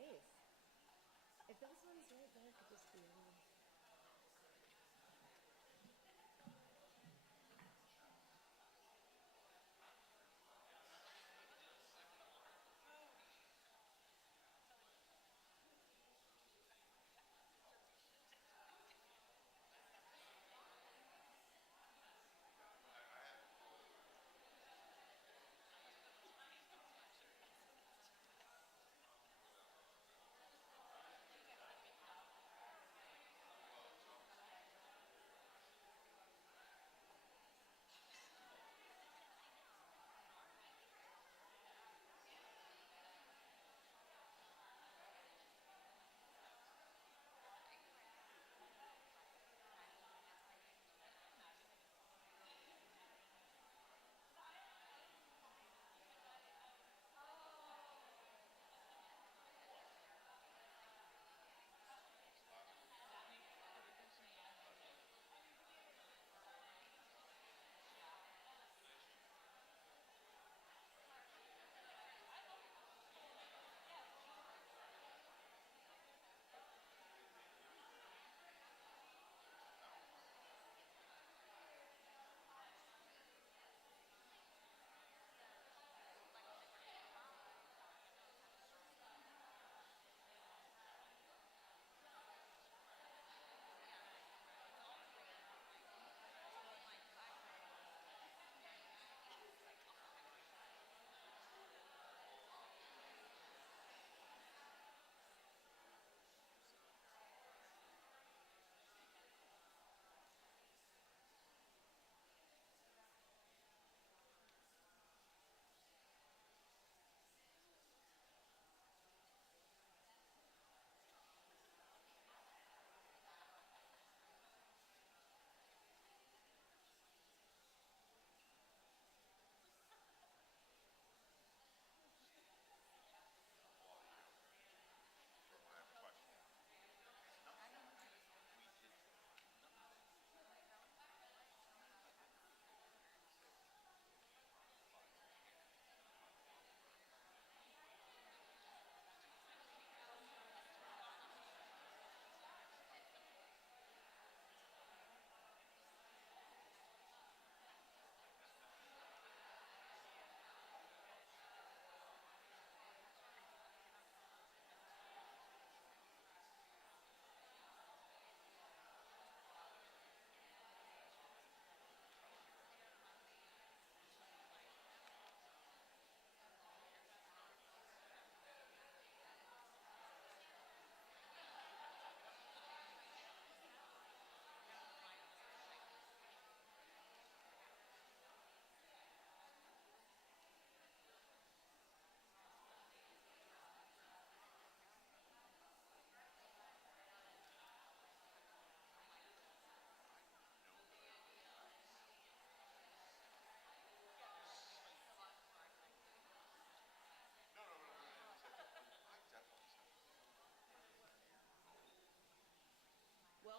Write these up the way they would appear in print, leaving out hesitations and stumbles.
space. If those ones right there could just be on.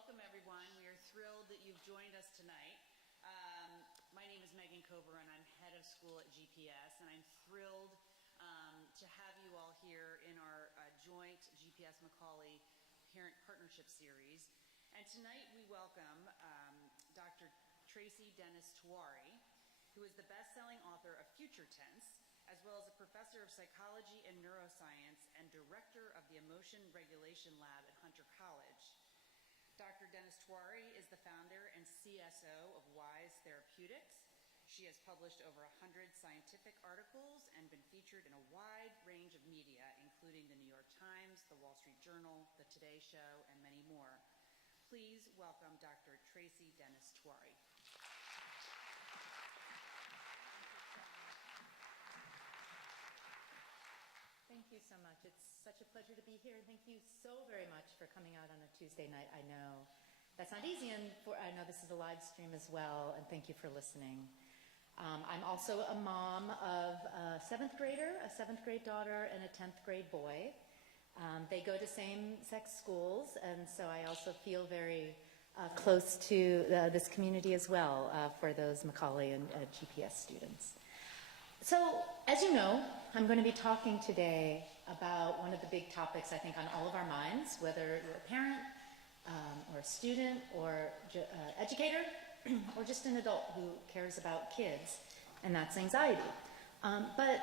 Welcome, everyone. We are thrilled that you've joined us tonight. My name is Megan Coburn. I'm head of school at GPS, and I'm thrilled to have you all here in our joint GPS Macaulay Parent Partnership Series. And tonight we welcome Dr. Tracy Dennis-Tiwary, who is the best-selling author of Future Tense, as well as a professor of psychology and neuroscience and director of the Emotion Regulation Lab at Hunter College. Dr. Dennis-Tiwary is the founder and CSO of Wise Therapeutics. She has published over 100 scientific articles and been featured in a wide range of media, including the New York Times, the Wall Street Journal, the Today Show, and many more. Please welcome Dr. Tracy Dennis-Tiwary. Thank you so much. It's such a pleasure to be here. And thank you so very much for coming out on a Tuesday night. I know that's not easy, and I know this is a live stream as well, and thank you for listening. I'm also a mom of a seventh grade daughter, and a 10th grade boy. They go to same-sex schools, and so I also feel very close to this community as well for those Macaulay and GPS students. So, as you know, I'm going to be talking today about one of the big topics, I think, on all of our minds, whether you're a parent or a student or educator or just an adult who cares about kids, and that's anxiety. But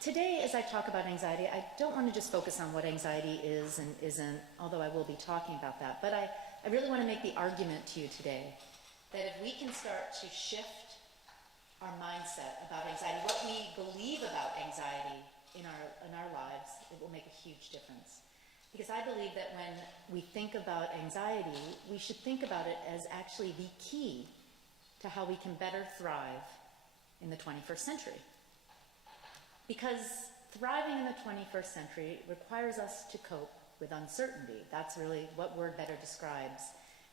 today, as I talk about anxiety, I don't want to just focus on what anxiety is and isn't, although I will be talking about that. But I really want to make the argument to you today that if we can start to shift our mindset about anxiety, what we believe about anxiety in our lives, it will make a huge difference. Because I believe that when we think about anxiety, we should think about it as actually the key to how we can better thrive in the 21st century. Because thriving in the 21st century requires us to cope with uncertainty. That's really what word better describes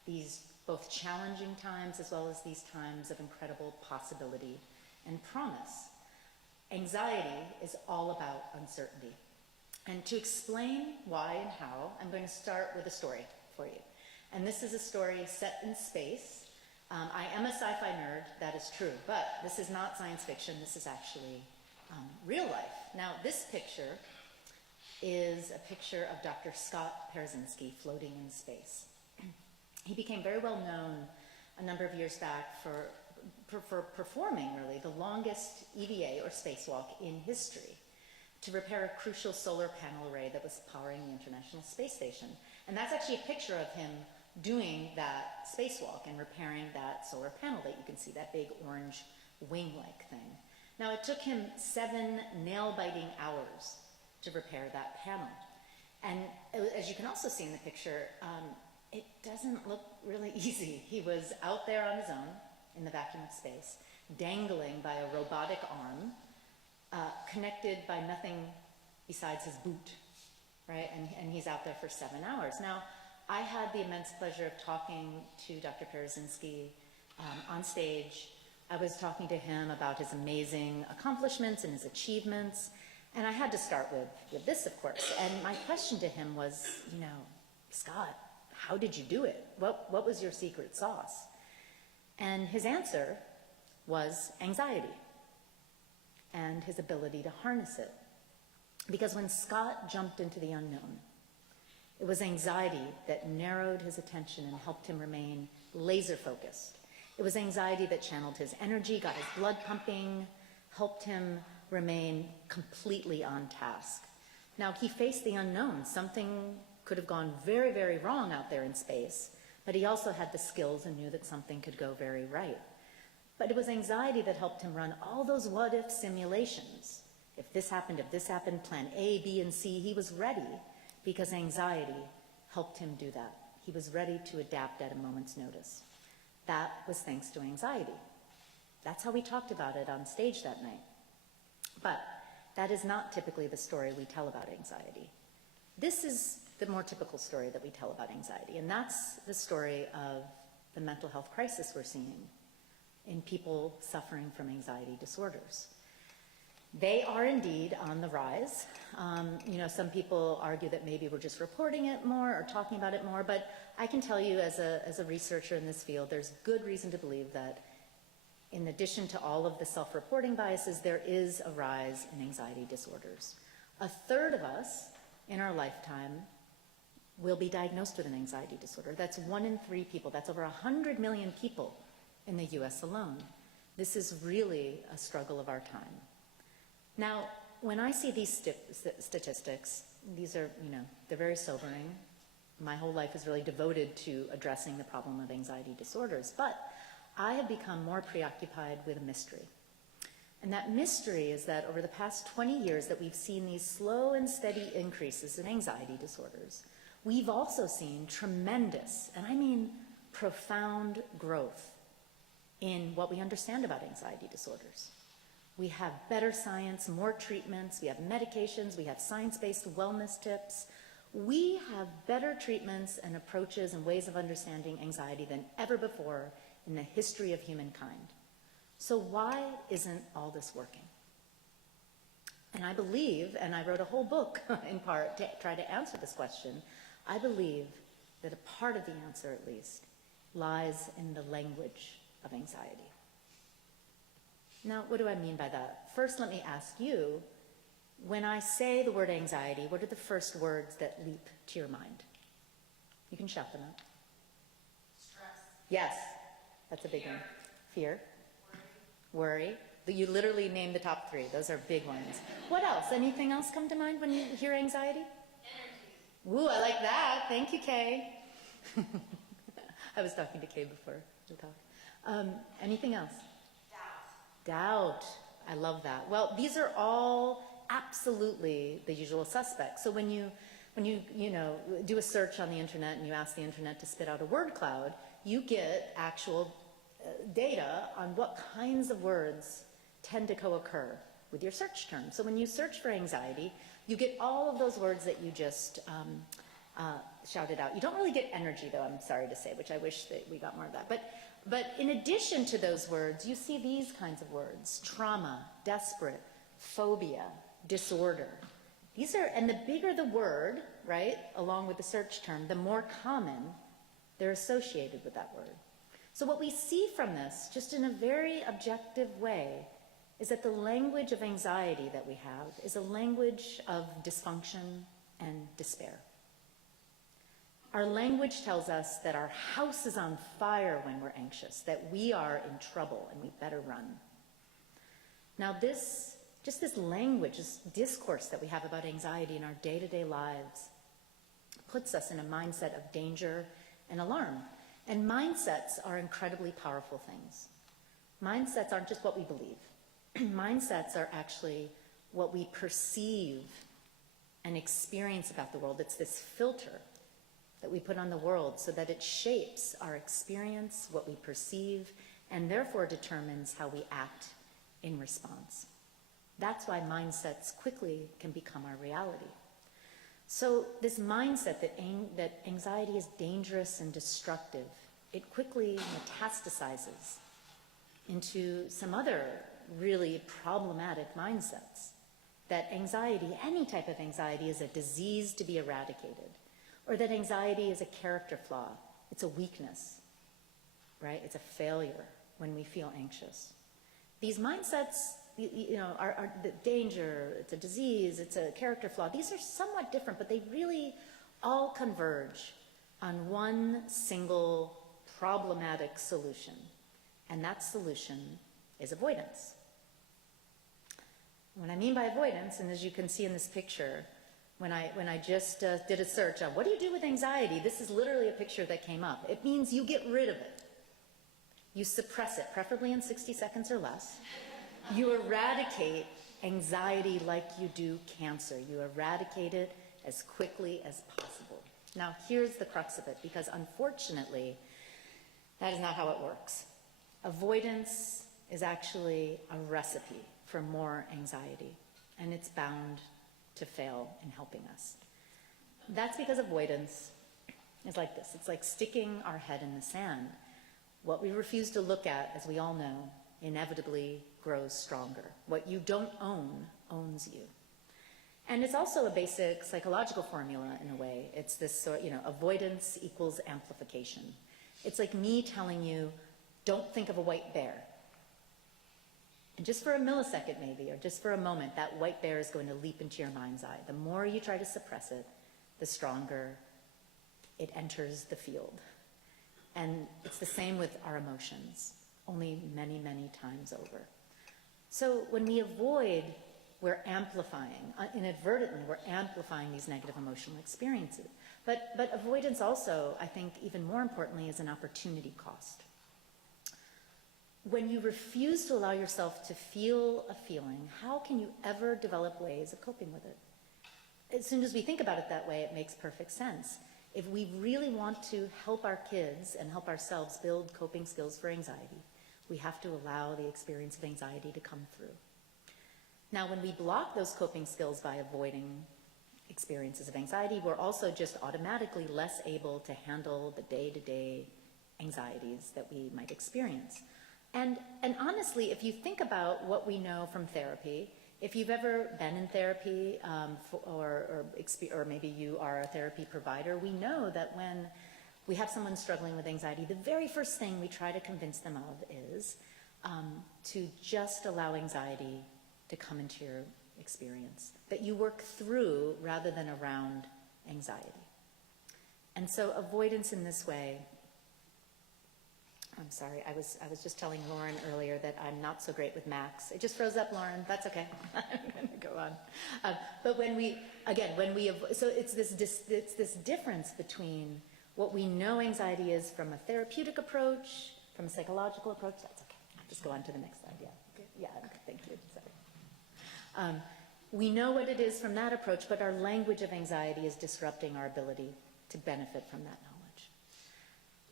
these both challenging times as well as these times of incredible possibility and promise. Anxiety is all about uncertainty. And to explain why and how, I'm going to start with a story for you. And this is a story set in space. I am a sci-fi nerd, that is true, but this is not science fiction, this is actually real life. Now, this picture is a picture of Dr. Scott Perzinski floating in space. He became very well known a number of years back for performing, really, the longest EVA, or spacewalk, in history to repair a crucial solar panel array that was powering the International Space Station. And that's actually a picture of him doing that spacewalk and repairing that solar panel that you can see, that big orange wing-like thing. Now, it took him 7 nail-biting hours to repair that panel. And as you can also see in the picture, it doesn't look really easy. He was out there on his own in the vacuum of space, dangling by a robotic arm, connected by nothing besides his boot, right? And he's out there for 7 hours. Now, I had the immense pleasure of talking to Dr. Perzinski on stage. I was talking to him about his amazing accomplishments and his achievements, and I had to start with this, of course. And my question to him was, Scott, how did you do it? What was your secret sauce? And his answer was anxiety and his ability to harness it. Because when Scott jumped into the unknown, it was anxiety that narrowed his attention and helped him remain laser focused. It was anxiety that channeled his energy, got his blood pumping, helped him remain completely on task. Now, he faced the unknown. Something could have gone very, very wrong out there in space, but he also had the skills and knew that something could go very right. But it was anxiety that helped him run all those what-if simulations. If this happened, plan A, B, and C, he was ready because anxiety helped him do that. He was ready to adapt at a moment's notice. That was thanks to anxiety. That's how we talked about it on stage that night. But that is not typically the story we tell about anxiety. This is the more typical story that we tell about anxiety, and that's the story of the mental health crisis we're seeing in people suffering from anxiety disorders. They are indeed on the rise. Some people argue that maybe we're just reporting it more or talking about it more, but I can tell you as a researcher in this field, there's good reason to believe that in addition to all of the self-reporting biases, there is a rise in anxiety disorders. 1/3 of us in our lifetime will be diagnosed with an anxiety disorder. That's 1 in 3 people. That's over 100 million people in the US alone. This is really a struggle of our time. Now, when I see these statistics, these are, they're very sobering. My whole life is really devoted to addressing the problem of anxiety disorders, but I have become more preoccupied with a mystery. And that mystery is that over the past 20 years that we've seen these slow and steady increases in anxiety disorders, we've also seen tremendous, and I mean profound growth in what we understand about anxiety disorders. We have better science, more treatments, we have medications, we have science-based wellness tips. We have better treatments and approaches and ways of understanding anxiety than ever before in the history of humankind. So why isn't all this working? And I believe, and I wrote a whole book in part to try to answer this question, I believe that a part of the answer, at least, lies in the language of anxiety. Now, what do I mean by that? First, let me ask you, When I say the word anxiety, what are the first words that leap to your mind? You can shout them out. Stress. Yes, that's a big one. Fear. Worry. You literally named the top 3. Those are big ones. What else? Anything else come to mind when you hear anxiety? Energy. Ooh, I like that. Thank you, Kay. I was talking to Kay before the talk. Anything else? Doubt. I love that. Well, these are all absolutely the usual suspects. So when you do a search on the internet and you ask the internet to spit out a word cloud, you get actual data on what kinds of words tend to co-occur with your search term. So when you search for anxiety, you get all of those words that you just shouted out. You don't really get energy, though, I'm sorry to say, which I wish that we got more of that. But in addition to those words, you see these kinds of words: trauma, desperate, phobia, disorder. These are, and the bigger the word, right, along with the search term, the more common they're associated with that word. So what we see from this, just in a very objective way, is that the language of anxiety that we have is a language of dysfunction and despair. Our language tells us that our house is on fire when we're anxious, that we are in trouble and we better run. Now this language, this discourse that we have about anxiety in our day-to-day lives puts us in a mindset of danger and alarm. And mindsets are incredibly powerful things. Mindsets aren't just what we believe. Mindsets are actually what we perceive and experience about the world. It's this filter that we put on the world so that it shapes our experience, what we perceive, and therefore determines how we act in response. That's why mindsets quickly can become our reality. So this mindset that anxiety is dangerous and destructive, it quickly metastasizes into some other really problematic mindsets. That anxiety, any type of anxiety, is a disease to be eradicated. Or that anxiety is a character flaw. It's a weakness, right? It's a failure when we feel anxious. These mindsets, are the danger, it's a disease, it's a character flaw. These are somewhat different, but they really all converge on one single problematic solution. And that solution is avoidance. What I mean by avoidance, and as you can see in this picture, when I just did a search on what do you do with anxiety, this is literally a picture that came up. It means you get rid of it. You suppress it, preferably in 60 seconds or less. You eradicate anxiety like you do cancer. You eradicate it as quickly as possible. Now, here's the crux of it, because unfortunately, that is not how it works. Avoidance is actually a recipe for more anxiety, and it's bound to fail in helping us. That's because avoidance is like this. It's like sticking our head in the sand. What we refuse to look at, as we all know, inevitably grows stronger. What you don't own owns you. And it's also a basic psychological formula in a way. It's this sort, avoidance equals amplification. It's like me telling you, don't think of a white bear. And just for a millisecond maybe, or just for a moment, that white bear is going to leap into your mind's eye. The more you try to suppress it, the stronger it enters the field. And it's the same with our emotions, only many, many times over. So when we avoid, we're amplifying. Inadvertently, we're amplifying these negative emotional experiences. But avoidance also, I think, even more importantly, is an opportunity cost. When you refuse to allow yourself to feel a feeling, how can you ever develop ways of coping with it? As soon as we think about it that way, it makes perfect sense. If we really want to help our kids and help ourselves build coping skills for anxiety, we have to allow the experience of anxiety to come through. Now, when we block those coping skills by avoiding experiences of anxiety, we're also just automatically less able to handle the day-to-day anxieties that we might experience. And honestly, if you think about what we know from therapy, if you've ever been in therapy or maybe you are a therapy provider, we know that when we have someone struggling with anxiety, the very first thing we try to convince them of is to just allow anxiety to come into experience, that you work through rather than around anxiety. And so avoidance in this way, I'm sorry, I was just telling Lauren earlier that I'm not so great with Macs. It just froze up, Lauren. That's okay. I'm going to go on. But so it's this difference between what we know anxiety is from a therapeutic approach, from a psychological approach. That's okay. I'll just go on to the next slide. Yeah, thank you. Sorry. We know what it is from that approach, but our language of anxiety is disrupting our ability to benefit from that knowledge.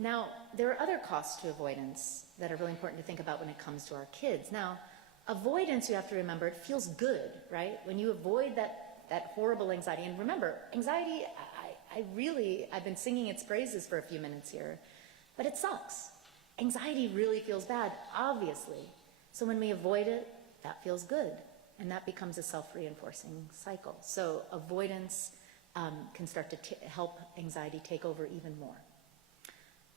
Now, there are other costs to avoidance that are really important to think about when it comes to our kids. Now, avoidance, you have to remember, it feels good, right? When you avoid that horrible anxiety, and remember, anxiety, I've been singing its praises for a few minutes here, but it sucks. Anxiety really feels bad, obviously. So when we avoid it, that feels good, and that becomes a self-reinforcing cycle. So avoidance can start to help anxiety take over even more.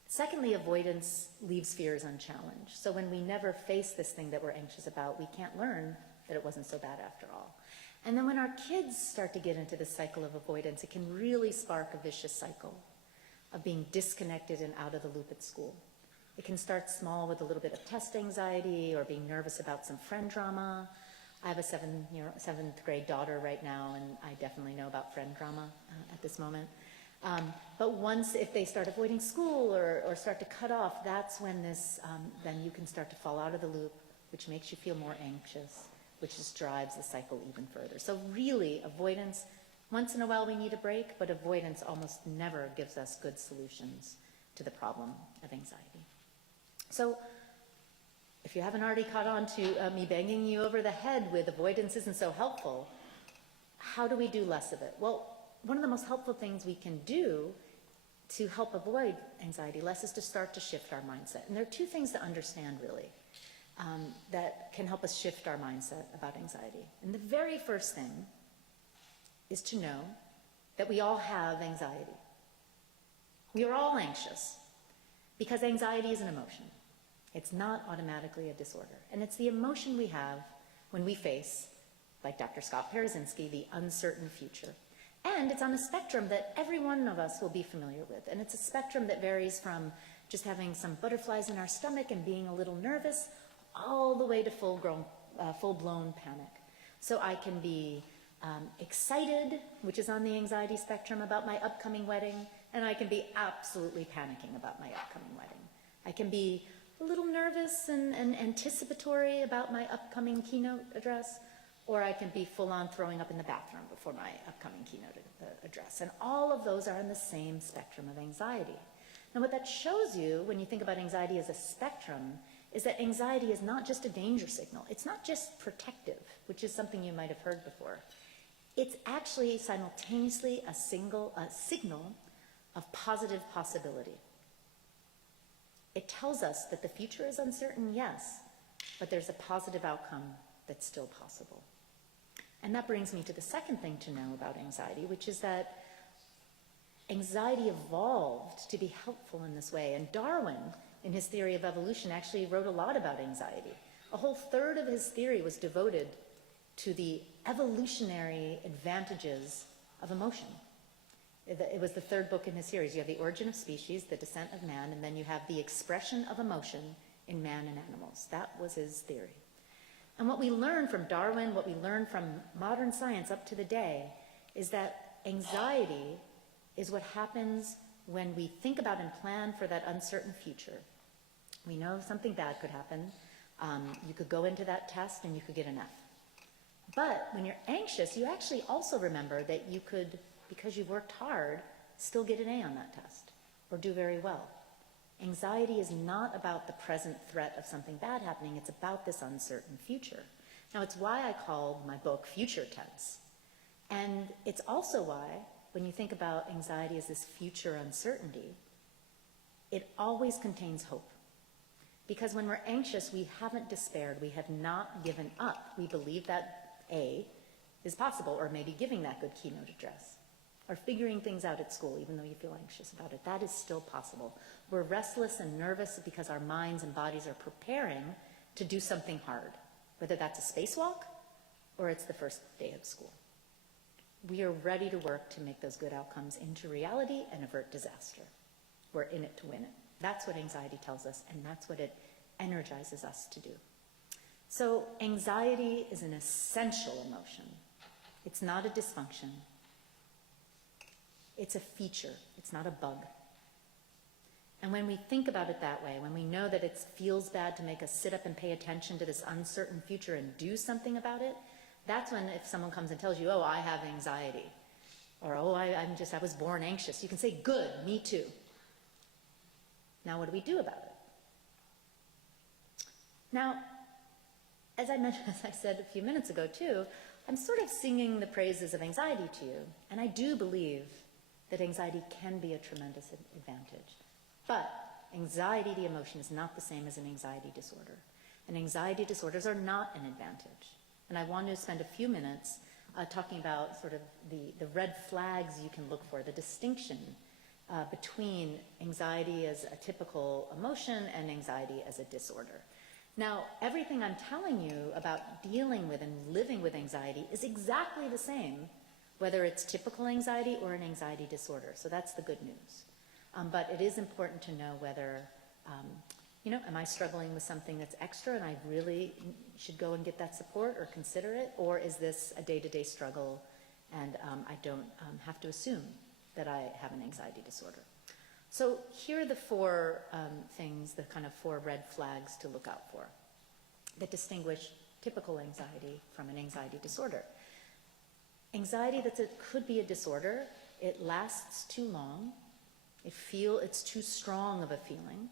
Secondly, avoidance leaves fears unchallenged. So when we never face this thing that we're anxious about, we can't learn that it wasn't so bad after all. And then when our kids start to get into this cycle of avoidance, it can really spark a vicious cycle of being disconnected and out of the loop at school. It can start small with a little bit of test anxiety or being nervous about some friend drama. I have a seventh grade daughter right now, and I definitely know about friend drama at this moment. But once, if they start avoiding school or start to cut off, that's when then you can start to fall out of the loop, which makes you feel more anxious, which just drives the cycle even further. So really, avoidance, once in a while we need a break, but avoidance almost never gives us good solutions to the problem of anxiety. So if you haven't already caught on to me banging you over the head with avoidance isn't so helpful, how do we do less of it? Well, one of the most helpful things we can do to help avoid anxiety less is to start to shift our mindset. And there are two things to understand, really, that can help us shift our mindset about anxiety. And the very first thing is to know that we all have anxiety. We are all anxious because anxiety is an emotion. It's not automatically a disorder. And it's the emotion we have when we face, like Dr. Scott Perzinski, the uncertain future. And it's on a spectrum that every one of us will be familiar with. And it's a spectrum that varies from just having some butterflies in our stomach and being a little nervous, all the way to full-blown panic. So I can be excited, which is on the anxiety spectrum, about my upcoming wedding, and I can be absolutely panicking about my upcoming wedding. I can be a little nervous and anticipatory about my upcoming keynote address, or I can be full-on throwing up in the bathroom before my upcoming keynote address. And all of those are in the same spectrum of anxiety. Now, what that shows you when you think about anxiety as a spectrum is that anxiety is not just a danger signal. It's not just protective, which is something you might have heard before. It's actually simultaneously a signal of positive possibility. It tells us that the future is uncertain, yes, but there's a positive outcome that's still possible. And that brings me to the second thing to know about anxiety, which is that anxiety evolved to be helpful in this way. And Darwin, in his theory of evolution, actually wrote a lot about anxiety. A whole third of his theory was devoted to the evolutionary advantages of emotion. It was the third book in his series. You have The Origin of Species, The Descent of Man, and then you have the expression of emotion in man and animals. That was his theory. And what we learn from Darwin, what we learn from modern science up to the day, is that anxiety is what happens when we think about and plan for that uncertain future. We know something bad could happen. You could go into that test and you could get an F. But when you're anxious, you actually also remember that you could, because you've worked hard, still get an A on that test or do very well. Anxiety is not about the present threat of something bad happening. It's about this uncertain future. Now, it's why I called my book Future Tense. And it's also why, when you think about anxiety as this future uncertainty, it always contains hope. Because when we're anxious, we haven't despaired. We have not given up. We believe that A is possible, or maybe giving that good keynote address, or figuring things out at school, even though you feel anxious about it. That is still possible. We're restless and nervous because our minds and bodies are preparing to do something hard, whether that's a spacewalk or it's the first day of school. We are ready to work to make those good outcomes into reality and avert disaster. We're in it to win it. That's what anxiety tells us, and that's what it energizes us to do. So anxiety is an essential emotion. It's not a dysfunction. It's a feature. It's not a bug. And when we think about it that way, when we know that it feels bad to make us sit up and pay attention to this uncertain future and do something about it, that's when if someone comes and tells you, oh, I have anxiety, or oh, I was born anxious, you can say, good, me too. Now what do we do about it? Now, as I said a few minutes ago too, I'm sort of singing the praises of anxiety to you, and I do believe that anxiety can be a tremendous advantage. But anxiety, the emotion, is not the same as an anxiety disorder. And anxiety disorders are not an advantage. And I want to spend a few minutes talking about sort of the red flags you can look for, the distinction between anxiety as a typical emotion and anxiety as a disorder. Now, everything I'm telling you about dealing with and living with anxiety is exactly the same, whether it's typical anxiety or an anxiety disorder. So that's the good news. But it is important to know whether, am I struggling with something that's extra and I really should go and get that support or consider it? Or is this a day-to-day struggle and I don't have to assume that I have an anxiety disorder? So here are the four things, the kind of four red flags to look out for that distinguish typical anxiety from an anxiety disorder. Anxiety could be a disorder. It lasts too long. It's too strong of a feeling.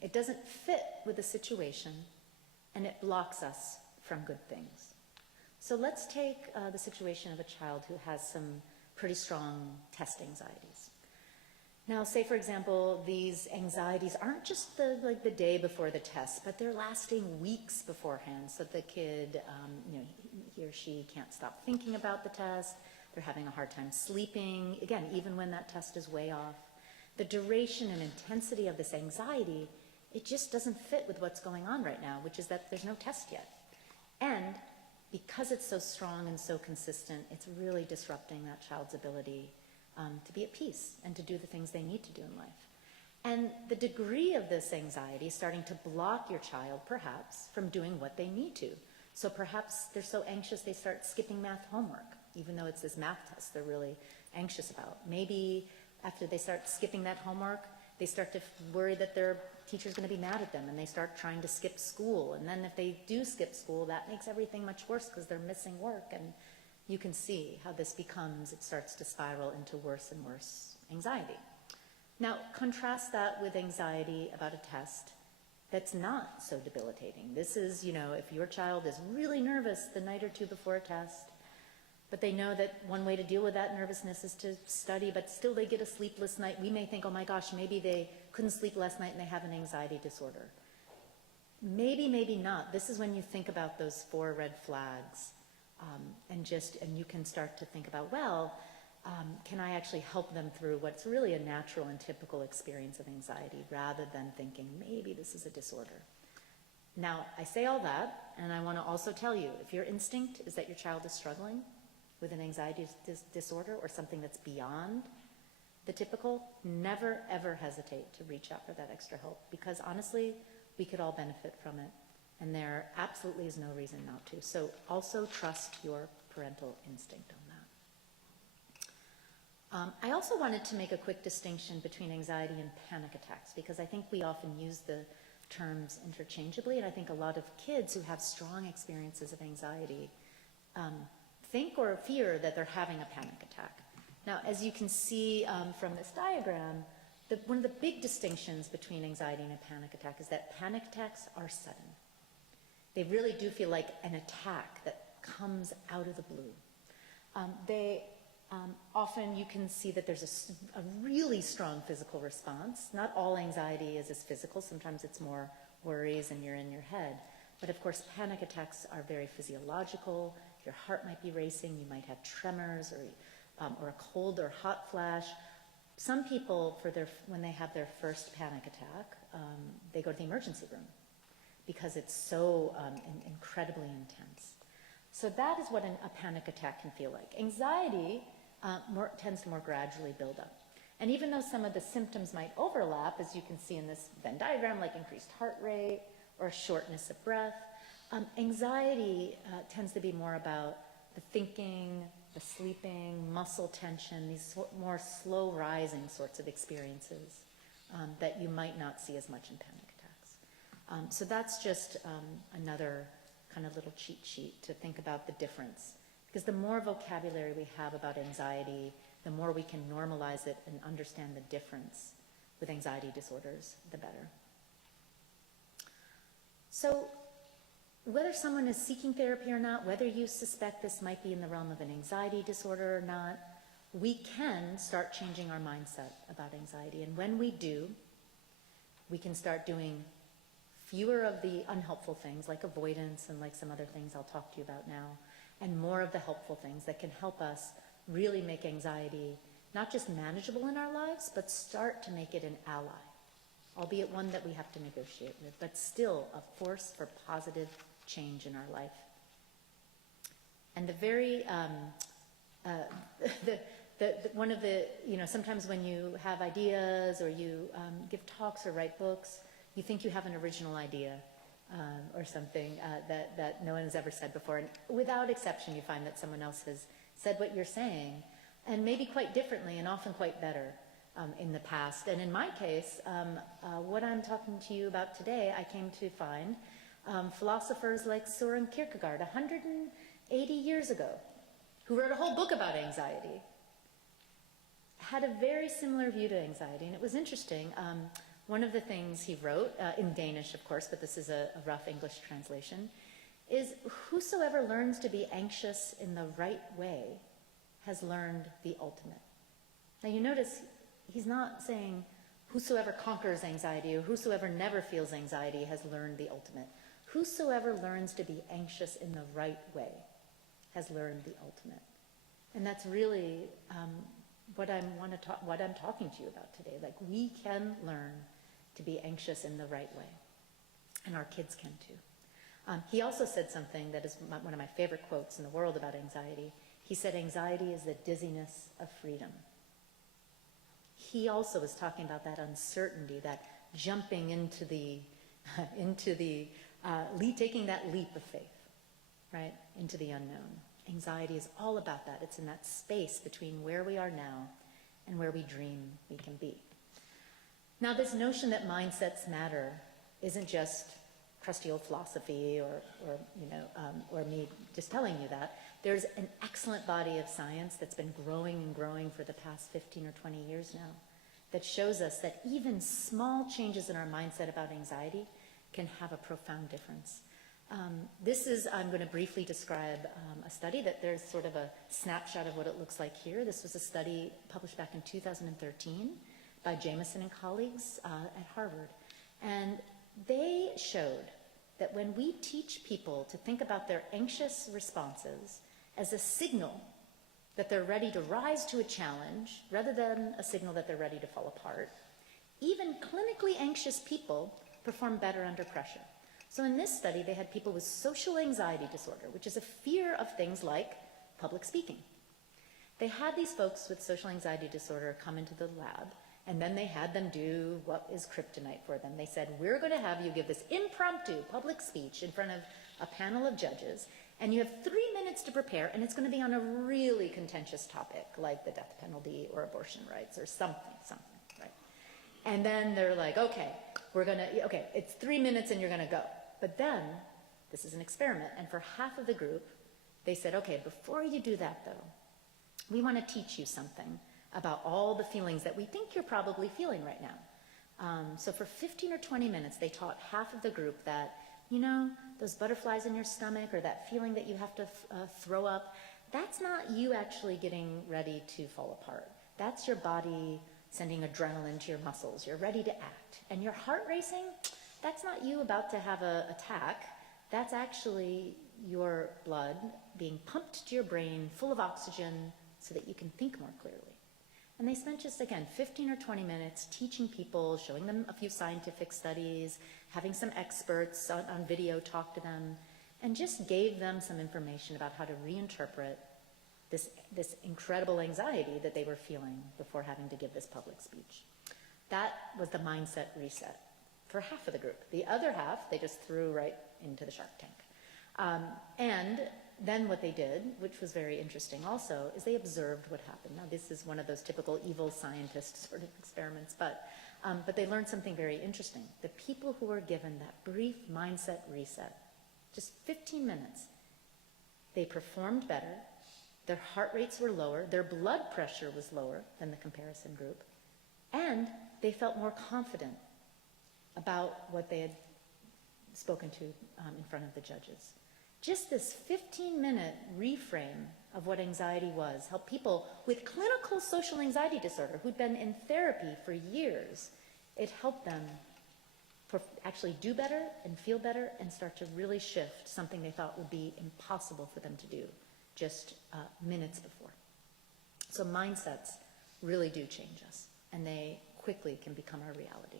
It doesn't fit with the situation, and it blocks us from good things. So let's take the situation of a child who has some pretty strong test anxieties. Now, say, for example, these anxieties aren't just the day before the test, but they're lasting weeks beforehand. So the kid, he or she can't stop thinking about the test. They're having a hard time sleeping, again, even when that test is way off. The duration and intensity of this anxiety, it just doesn't fit with what's going on right now, which is that there's no test yet. And because it's so strong and so consistent, it's really disrupting that child's ability to be at peace and to do the things they need to do in life. And the degree of this anxiety is starting to block your child, perhaps, from doing what they need to. So perhaps they're so anxious they start skipping math homework, even though it's this math test they're really anxious about. Maybe after they start skipping that homework, they start to worry that their teacher's going to be mad at them, and they start trying to skip school. And then if they do skip school, that makes everything much worse because they're missing work. And you can see how this it starts to spiral into worse and worse anxiety. Now, contrast that with anxiety about a test that's not so debilitating. This is, if your child is really nervous the night or two before a test, but they know that one way to deal with that nervousness is to study, but still they get a sleepless night. We may think, oh my gosh, maybe they couldn't sleep last night and they have an anxiety disorder. Maybe, maybe not. This is when you think about those four red flags, and you can start to think about, can I actually help them through what's really a natural and typical experience of anxiety, rather than thinking maybe this is a disorder. Now, I say all that, and I want to also tell you, if your instinct is that your child is struggling with an anxiety disorder or something that's beyond the typical, never, ever hesitate to reach out for that extra help, because honestly, we could all benefit from it, and there absolutely is no reason not to. So also trust your parental instinct on that. I also wanted to make a quick distinction between anxiety and panic attacks, because I think we often use the terms interchangeably, and I think a lot of kids who have strong experiences of anxiety think or fear that they're having a panic attack. Now, as you can see from this diagram, one of the big distinctions between anxiety and a panic attack is that panic attacks are sudden. They really do feel like an attack that comes out of the blue. Often you can see that there's a really strong physical response. Not all anxiety is as physical. Sometimes it's more worries and you're in your head. But of course, panic attacks are very physiological. Your heart might be racing. You might have tremors or a cold or hot flash. Some people, when they have their first panic attack, they go to the emergency room because it's so incredibly intense. So that is what a panic attack can feel like. Anxiety tends to more gradually build up. And even though some of the symptoms might overlap, as you can see in this Venn diagram, like increased heart rate or shortness of breath, anxiety tends to be more about the thinking, the sleeping, muscle tension, these more slow rising sorts of experiences that you might not see as much in panic attacks. So that's just another kind of little cheat sheet to think about the difference. Because the more vocabulary we have about anxiety, the more we can normalize it and understand the difference with anxiety disorders, the better. So whether someone is seeking therapy or not, whether you suspect this might be in the realm of an anxiety disorder or not, we can start changing our mindset about anxiety. And when we do, we can start doing fewer of the unhelpful things like avoidance and like some other things I'll talk to you about now, and more of the helpful things that can help us really make anxiety not just manageable in our lives, but start to make it an ally, albeit one that we have to negotiate with, but still a force for positive change in our life. And the very, one of the, sometimes when you have ideas or you give talks or write books, you think you have an original idea or something that no one has ever said before. And without exception, you find that someone else has said what you're saying, and maybe quite differently and often quite better in the past. And in my case, what I'm talking to you about today, I came to find philosophers like Soren Kierkegaard 180 years ago, who wrote a whole book about anxiety, had a very similar view to anxiety. And it was interesting. One of the things he wrote, in Danish, of course, but this is a rough English translation, is whosoever learns to be anxious in the right way has learned the ultimate. Now you notice he's not saying whosoever conquers anxiety or whosoever never feels anxiety has learned the ultimate. Whosoever learns to be anxious in the right way has learned the ultimate. And that's really what I'm talking to you about today. Like, we can learn to be anxious in the right way. And our kids can too. He also said something that is one of my favorite quotes in the world about anxiety. He said, anxiety is the dizziness of freedom. He also was talking about that uncertainty, that jumping into the, taking that leap of faith, right, into the unknown. Anxiety is all about that. It's in that space between where we are now and where we dream we can be. Now, this notion that mindsets matter isn't just crusty old philosophy or me just telling you that. There's an excellent body of science that's been growing and growing for the past 15 or 20 years now that shows us that even small changes in our mindset about anxiety can have a profound difference. I'm going to briefly describe a study that there's sort of a snapshot of what it looks like here. This was a study published back in 2013 by Jameson and colleagues at Harvard. And they showed that when we teach people to think about their anxious responses as a signal that they're ready to rise to a challenge rather than a signal that they're ready to fall apart, even clinically anxious people perform better under pressure. So in this study, they had people with social anxiety disorder, which is a fear of things like public speaking. They had these folks with social anxiety disorder come into the lab, and then they had them do what is kryptonite for them. They said, we're going to have you give this impromptu public speech in front of a panel of judges, and you have 3 minutes to prepare, and it's going to be on a really contentious topic, like the death penalty or abortion rights or something, right? And then they're like, okay, it's 3 minutes and you're going to go. But then, this is an experiment, and for half of the group, they said, okay, before you do that, though, we want to teach you something about all the feelings that we think you're probably feeling right now. So for 15 or 20 minutes, they taught half of the group that, those butterflies in your stomach or that feeling that you have to throw up, that's not you actually getting ready to fall apart. That's your body sending adrenaline to your muscles. You're ready to act. And your heart racing, that's not you about to have an attack. That's actually your blood being pumped to your brain full of oxygen so that you can think more clearly. And they spent just, again, 15 or 20 minutes teaching people, showing them a few scientific studies, having some experts on video talk to them. and just gave them some information about how to reinterpret this incredible anxiety that they were feeling before having to give this public speech. That was the mindset reset for half of the group. The other half, they just threw right into the Shark Tank. And then what they did, which was very interesting also, is they observed what happened. Now, this is one of those typical evil scientist sort of experiments, but they learned something very interesting. The people who were given that brief mindset reset, just 15 minutes, they performed better, their heart rates were lower, their blood pressure was lower than the comparison group, and they felt more confident about what they had spoken to in front of the judges. Just this 15-minute reframe of what anxiety was helped people with clinical social anxiety disorder who'd been in therapy for years. It helped them actually do better and feel better and start to really shift something they thought would be impossible for them to do just minutes before. So mindsets really do change us, and they quickly can become our reality.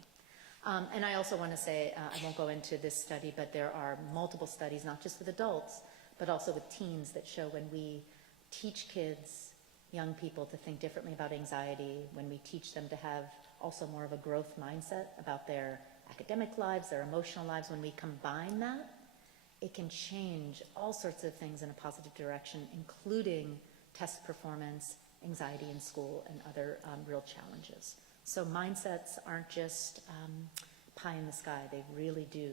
And I also want to say, I won't go into this study, but there are multiple studies, not just with adults, but also with teens, that show when we teach kids, young people, to think differently about anxiety, when we teach them to have also more of a growth mindset about their academic lives, their emotional lives, when we combine that, it can change all sorts of things in a positive direction, including test performance, anxiety in school, and other real challenges. So mindsets aren't just pie in the sky. They really do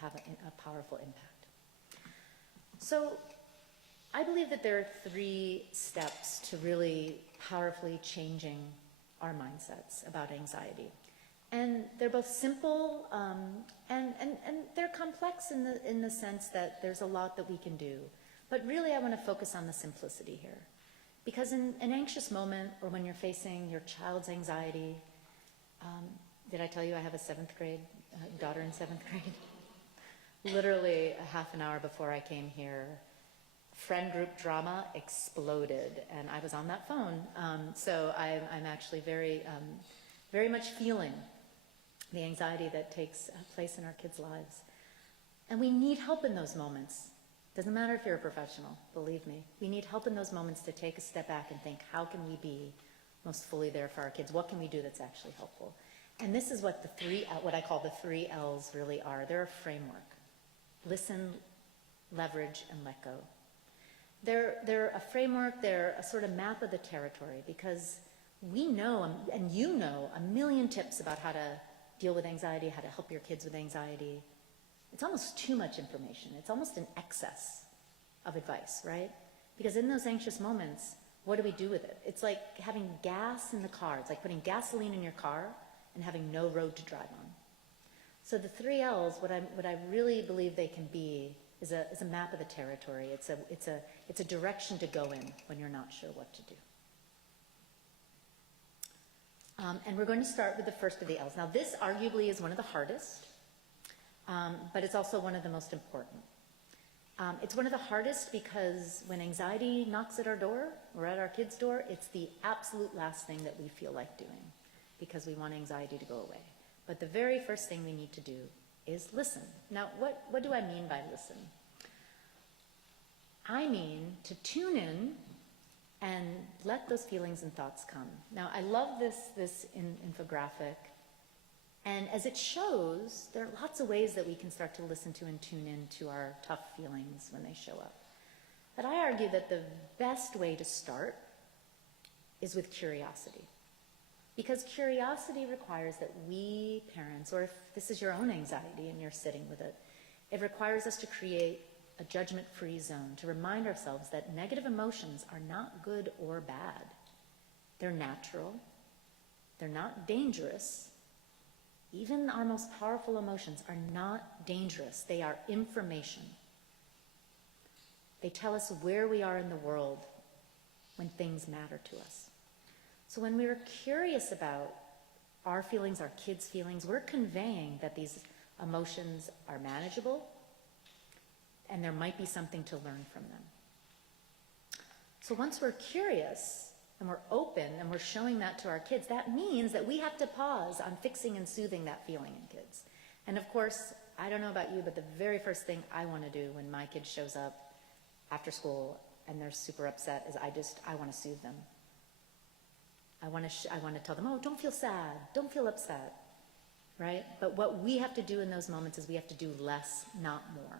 have a powerful impact. So I believe that there are 3 steps to really powerfully changing our mindsets about anxiety. And they're both simple and they're complex in the sense that there's a lot that we can do. But really I want to focus on the simplicity here. Because in an anxious moment, or when you're facing your child's anxiety, did I tell you I have a 7th grade daughter in 7th grade? Literally a half an hour before I came here, friend group drama exploded, and I was on that phone. So I'm actually very much feeling the anxiety that takes place in our kids' lives. And we need help in those moments. Doesn't matter if you're a professional, believe me. We need help in those moments to take a step back and think, how can we be most fully there for our kids? What can we do that's actually helpful? And this is what what I call the 3 L's really are. They're a framework. Listen, leverage, and let go. They're a framework, they're a sort of map of the territory, because we know, and you know, a million tips about how to deal with anxiety, how to help your kids with anxiety. It's almost too much information. It's almost an excess of advice, right? Because in those anxious moments, what do we do with it? It's like having gas in the car. It's like putting gasoline in your car and having no road to drive on. So the 3 L's, what I really believe they can be is a map of the territory. It's a direction to go in when you're not sure what to do. And we're going to start with the first of the L's. Now this arguably is one of the hardest, but it's also one of the most important. It's one of the hardest because when anxiety knocks at our door or at our kids' door, it's the absolute last thing that we feel like doing because we want anxiety to go away. But the very first thing we need to do is listen. Now, what do I mean by listen? I mean to tune in and let those feelings and thoughts come. Now, I love this infographic. And as it shows, there are lots of ways that we can start to listen to and tune in to our tough feelings when they show up. But I argue that the best way to start is with curiosity. Because curiosity requires that we parents, or if this is your own anxiety and you're sitting with it, it requires us to create a judgment-free zone, to remind ourselves that negative emotions are not good or bad. They're natural. They're not dangerous. Even our most powerful emotions are not dangerous. They are information. They tell us where we are in the world when things matter to us. So when we're curious about our feelings, our kids' feelings, we're conveying that these emotions are manageable and there might be something to learn from them. So once we're curious and we're open and we're showing that to our kids, that means that we have to pause on fixing and soothing that feeling in kids. And of course, I don't know about you, but the very first thing I want to do when my kid shows up after school and they're super upset is I want to soothe them. I want to tell them, oh, don't feel sad, don't feel upset, right? But what we have to do in those moments is we have to do less, not more.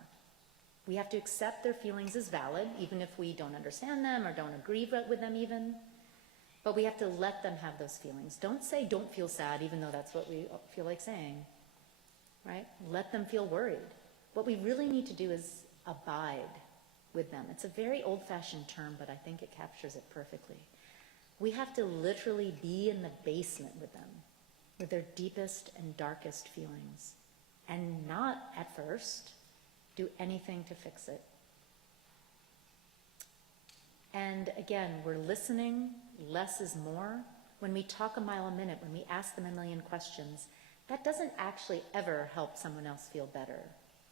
We have to accept their feelings as valid, even if we don't understand them or don't agree with them even. But we have to let them have those feelings. Don't say, don't feel sad, even though that's what we feel like saying, right? Let them feel worried. What we really need to do is abide with them. It's a very old-fashioned term, but I think it captures it perfectly. We have to literally be in the basement with them, with their deepest and darkest feelings, and not, at first, do anything to fix it. And again, we're listening, less is more. When we talk a mile a minute, when we ask them a million questions, that doesn't actually ever help someone else feel better.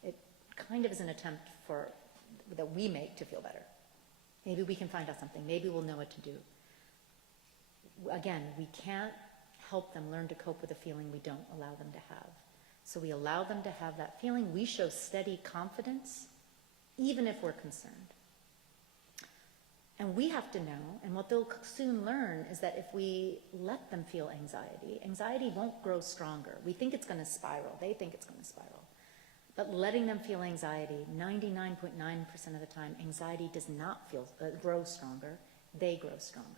It kind of is an attempt that we make to feel better. Maybe we can find out something. Maybe we'll know what to do. Again, we can't help them learn to cope with a feeling we don't allow them to have. So we allow them to have that feeling. We show steady confidence, even if we're concerned. And we have to know, and what they'll soon learn is that if we let them feel anxiety, anxiety won't grow stronger. We think it's going to spiral. They think it's going to spiral. But letting them feel anxiety, 99.9% of the time, anxiety does not grow stronger. They grow stronger.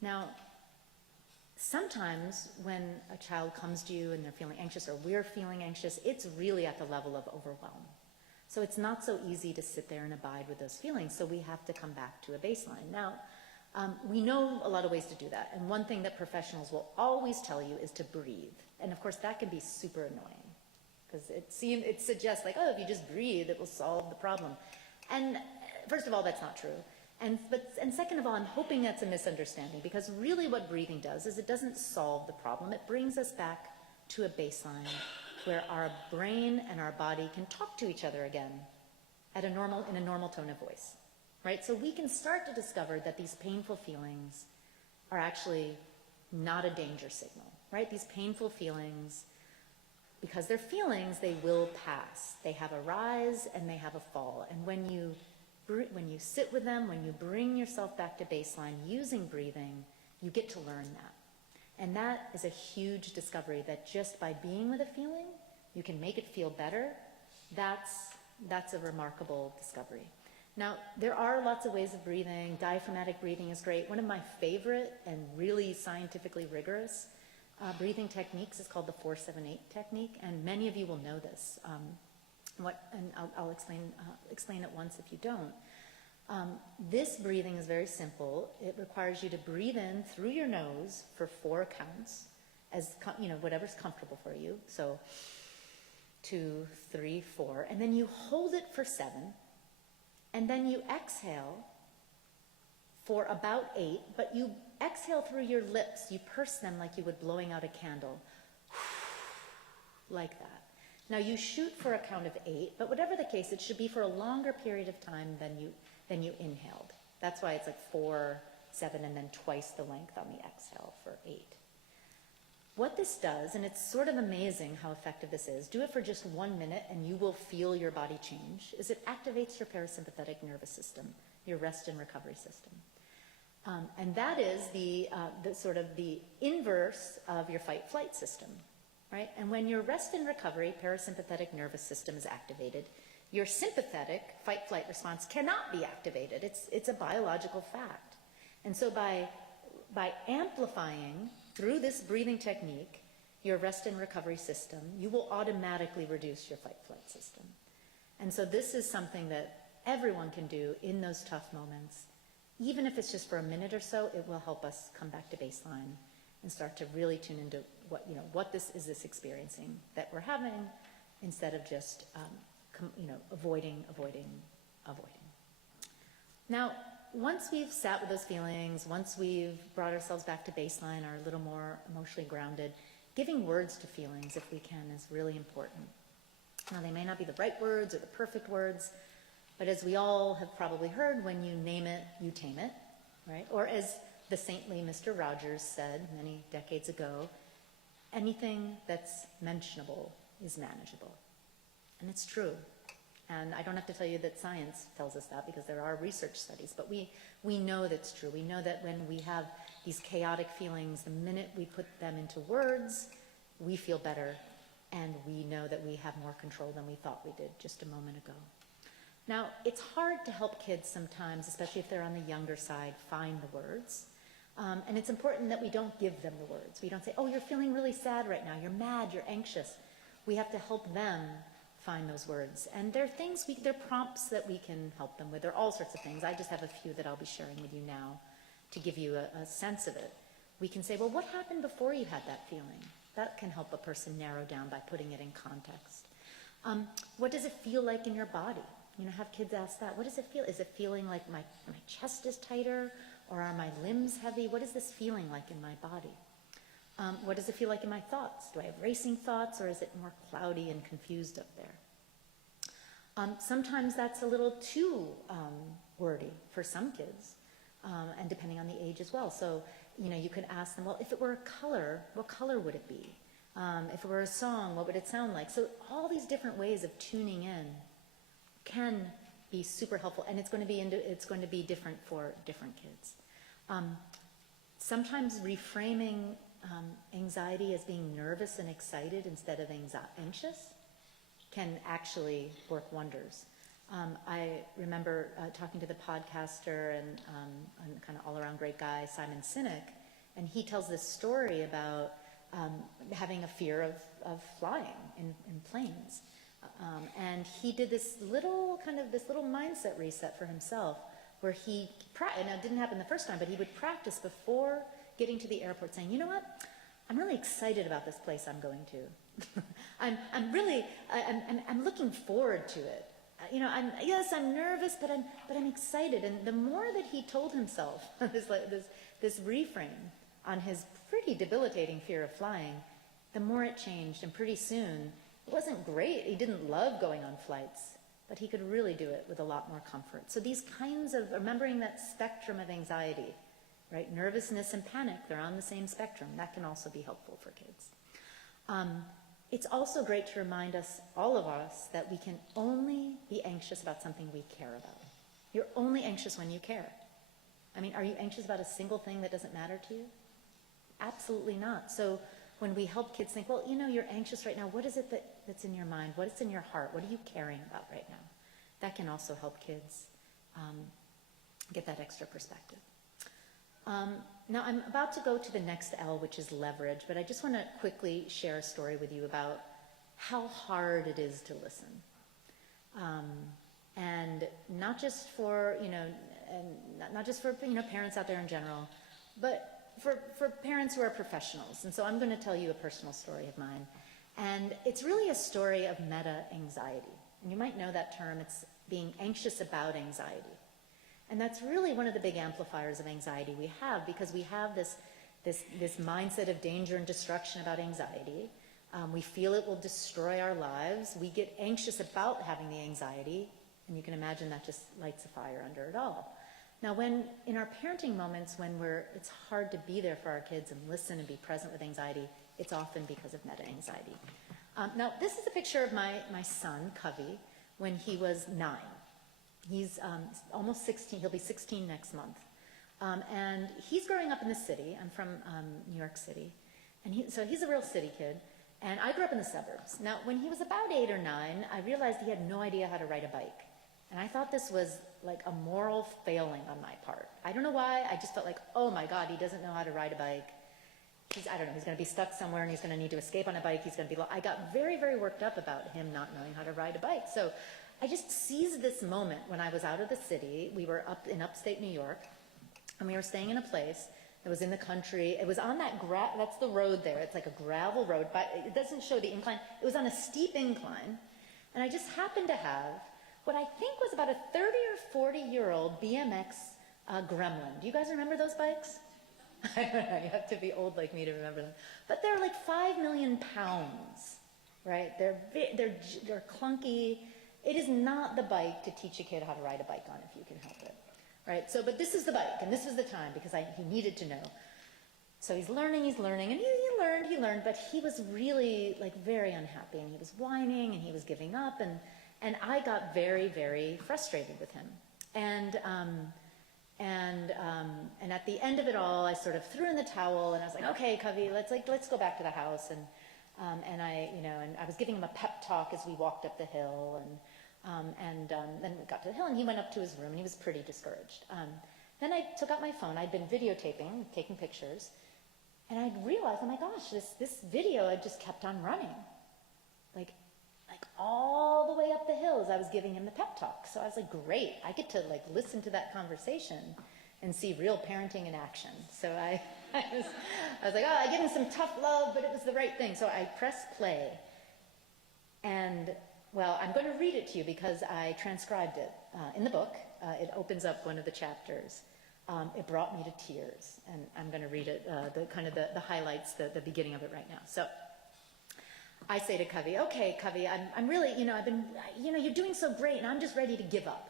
Now, sometimes when a child comes to you and they're feeling anxious or we're feeling anxious, it's really at the level of overwhelm. So it's not so easy to sit there and abide with those feelings, so we have to come back to a baseline. Now, we know a lot of ways to do that, and one thing that professionals will always tell you is to breathe. And of course, that can be super annoying, because it suggests like, oh, if you just breathe, it will solve the problem. And first of all, that's not true. And second of all, I'm hoping that's a misunderstanding, because really what breathing does is it doesn't solve the problem. It brings us back to a baseline where our brain and our body can talk to each other again in a normal tone of voice, right? So we can start to discover that these painful feelings are actually not a danger signal, right? These painful feelings, because they're feelings, they will pass. They have a rise and they have a fall. And when you sit with them, when you bring yourself back to baseline using breathing, you get to learn that. And that is a huge discovery, that just by being with a feeling, you can make it feel better. That's a remarkable discovery. Now, there are lots of ways of breathing. Diaphragmatic breathing is great. One of my favorite and really scientifically rigorous breathing techniques is called the 4-7-8 technique, and many of you will know this. I'll explain it once if you don't. This breathing is very simple. It requires you to breathe in through your nose for 4 counts, whatever's comfortable for you. So 2, 3, 4, and then you hold it for 7, and then you exhale for about 8, but you exhale through your lips. You purse them like you would blowing out a candle, like that. Now you shoot for a count of 8, but whatever the case, it should be for a longer period of time than you inhaled. That's why it's like 4, 7, and then twice the length on the exhale for 8. What this does, and it's sort of amazing how effective this is, do it for just 1 minute and you will feel your body change, is it activates your parasympathetic nervous system, your rest and recovery system. And that is the sort of the inverse of your fight-flight system, right? And when your rest and recovery parasympathetic nervous system is activated, your sympathetic fight-flight response cannot be activated. It's a biological fact. And so by amplifying through this breathing technique your rest and recovery system, you will automatically reduce your fight-flight system. And so this is something that everyone can do in those tough moments. Even if it's just for a minute or so, it will help us come back to baseline and start to really tune into what this experiencing that we're having, instead of just avoiding. Now, once we've sat with those feelings, once we've brought ourselves back to baseline, are a little more emotionally grounded, giving words to feelings, if we can, is really important. Now, they may not be the right words or the perfect words, but as we all have probably heard, when you name it, you tame it, right? Or as the saintly Mr. Rogers said many decades ago, anything that's mentionable is manageable. And it's true. And I don't have to tell you that science tells us that, because there are research studies, but we know that's true. We know that when we have these chaotic feelings, the minute we put them into words, we feel better, and we know that we have more control than we thought we did just a moment ago. Now, it's hard to help kids sometimes, especially if they're on the younger side, find the words. And it's important that we don't give them the words. We don't say, oh, you're feeling really sad right now, you're mad, you're anxious. We have to help them find those words. And there are things, there are prompts that we can help them with. There are all sorts of things. I just have a few that I'll be sharing with you now to give you a sense of it. We can say, well, what happened before you had that feeling? That can help a person narrow down by putting it in context. What does it feel like in your body? You know, have kids ask that. What does it feel? Is it feeling like my chest is tighter, or are my limbs heavy? What is this feeling like in my body? What does it feel like in my thoughts? Do I have racing thoughts, or is it more cloudy and confused up there? Sometimes that's a little too wordy for some kids, and depending on the age as well. So, you know, you could ask them, well, if it were a color, what color would it be? If it were a song, what would it sound like? So all these different ways of tuning in can be super helpful, and it's going to be different for different kids. Sometimes reframing anxiety as being nervous and excited instead of anxious can actually work wonders. I remember talking to the podcaster and kind of all-around great guy, Simon Sinek, and he tells this story about having a fear of flying in planes. And he did this little mindset reset for himself, where he, and it didn't happen the first time, but he would practice before getting to the airport, saying, you know what, I'm really excited about this place I'm going to. I'm looking forward to it. You know, I'm nervous, but I'm excited. And the more that he told himself this reframe on his pretty debilitating fear of flying, the more it changed. And pretty soon, it wasn't great. He didn't love going on flights, but he could really do it with a lot more comfort. So these kinds of, remembering that spectrum of anxiety, right? Nervousness and panic, they're on the same spectrum. That can also be helpful for kids. It's also great to remind us, all of us, that we can only be anxious about something we care about. You're only anxious when you care. I mean, are you anxious about a single thing that doesn't matter to you? Absolutely not. So when we help kids think, well, you know, you're anxious right now, what is it that's in your mind? What is in your heart? What are you caring about right now? That can also help kids get that extra perspective. Now, I'm about to go to the next L, which is leverage, but I just want to quickly share a story with you about how hard it is to listen. And not just for, not just for, parents out there in general, but for parents who are professionals. And so I'm going to tell you a personal story of mine. And it's really a story of meta-anxiety. And you might know that term. It's being anxious about anxiety. And that's really one of the big amplifiers of anxiety we have, because we have this mindset of danger and destruction about anxiety. We feel it will destroy our lives. We get anxious about having the anxiety, and you can imagine that just lights a fire under it all. Now, when in our parenting moments, when it's hard to be there for our kids and listen and be present with anxiety, it's often because of meta-anxiety. Now, this is a picture of my son, Covey, when he was 9. He's almost 16. He'll be 16 next month. And he's growing up in the city. I'm from New York City. And so he's a real city kid. And I grew up in the suburbs. Now, when he was about 8 or 9, I realized he had no idea how to ride a bike. And I thought this was like a moral failing on my part. I don't know why. I just felt like, oh my God, he doesn't know how to ride a bike. He's going to be stuck somewhere and he's going to need to escape on a bike. I got very, very worked up about him not knowing how to ride a bike. So I just seized this moment when I was out of the city. We were up in upstate New York, and we were staying in a place that was in the country. It was on that's the road there. It's like a gravel road, but it doesn't show the incline. It was on a steep incline, and I just happened to have what I think was about a 30 or 40-year-old BMX Gremlin. Do you guys remember those bikes? I don't know. You have to be old like me to remember them. But they're like 5 million pounds, right? They're clunky. It is not the bike to teach a kid how to ride a bike on if you can help it, right? But this is the bike, and this was the time, because he needed to know. So he's learning, and he he learned, but he was really like very unhappy, and he was whining, and he was giving up, and I got very, very frustrated with him. And at the end of it all, I sort of threw in the towel, and I was like, okay, Covey, let's go back to the house. And I was giving him a pep talk as we walked up the hill, and then we got to the hill, and he went up to his room, and he was pretty discouraged. Then I took out my phone. I'd been videotaping, taking pictures, and I realized, oh my gosh, this video had just kept on running, like all the way up the hill as I was giving him the pep talk. So I was like, great, I get to like listen to that conversation and see real parenting in action. So I was like, oh, I give him some tough love, but it was the right thing. So I pressed play, and well, I'm going to read it to you because I transcribed it in the book. It opens up one of the chapters. It brought me to tears, and I'm going to read it, the highlights, the beginning of it right now. So I say to Covey, okay, Covey, I'm really, I've been, you're doing so great, and I'm just ready to give up.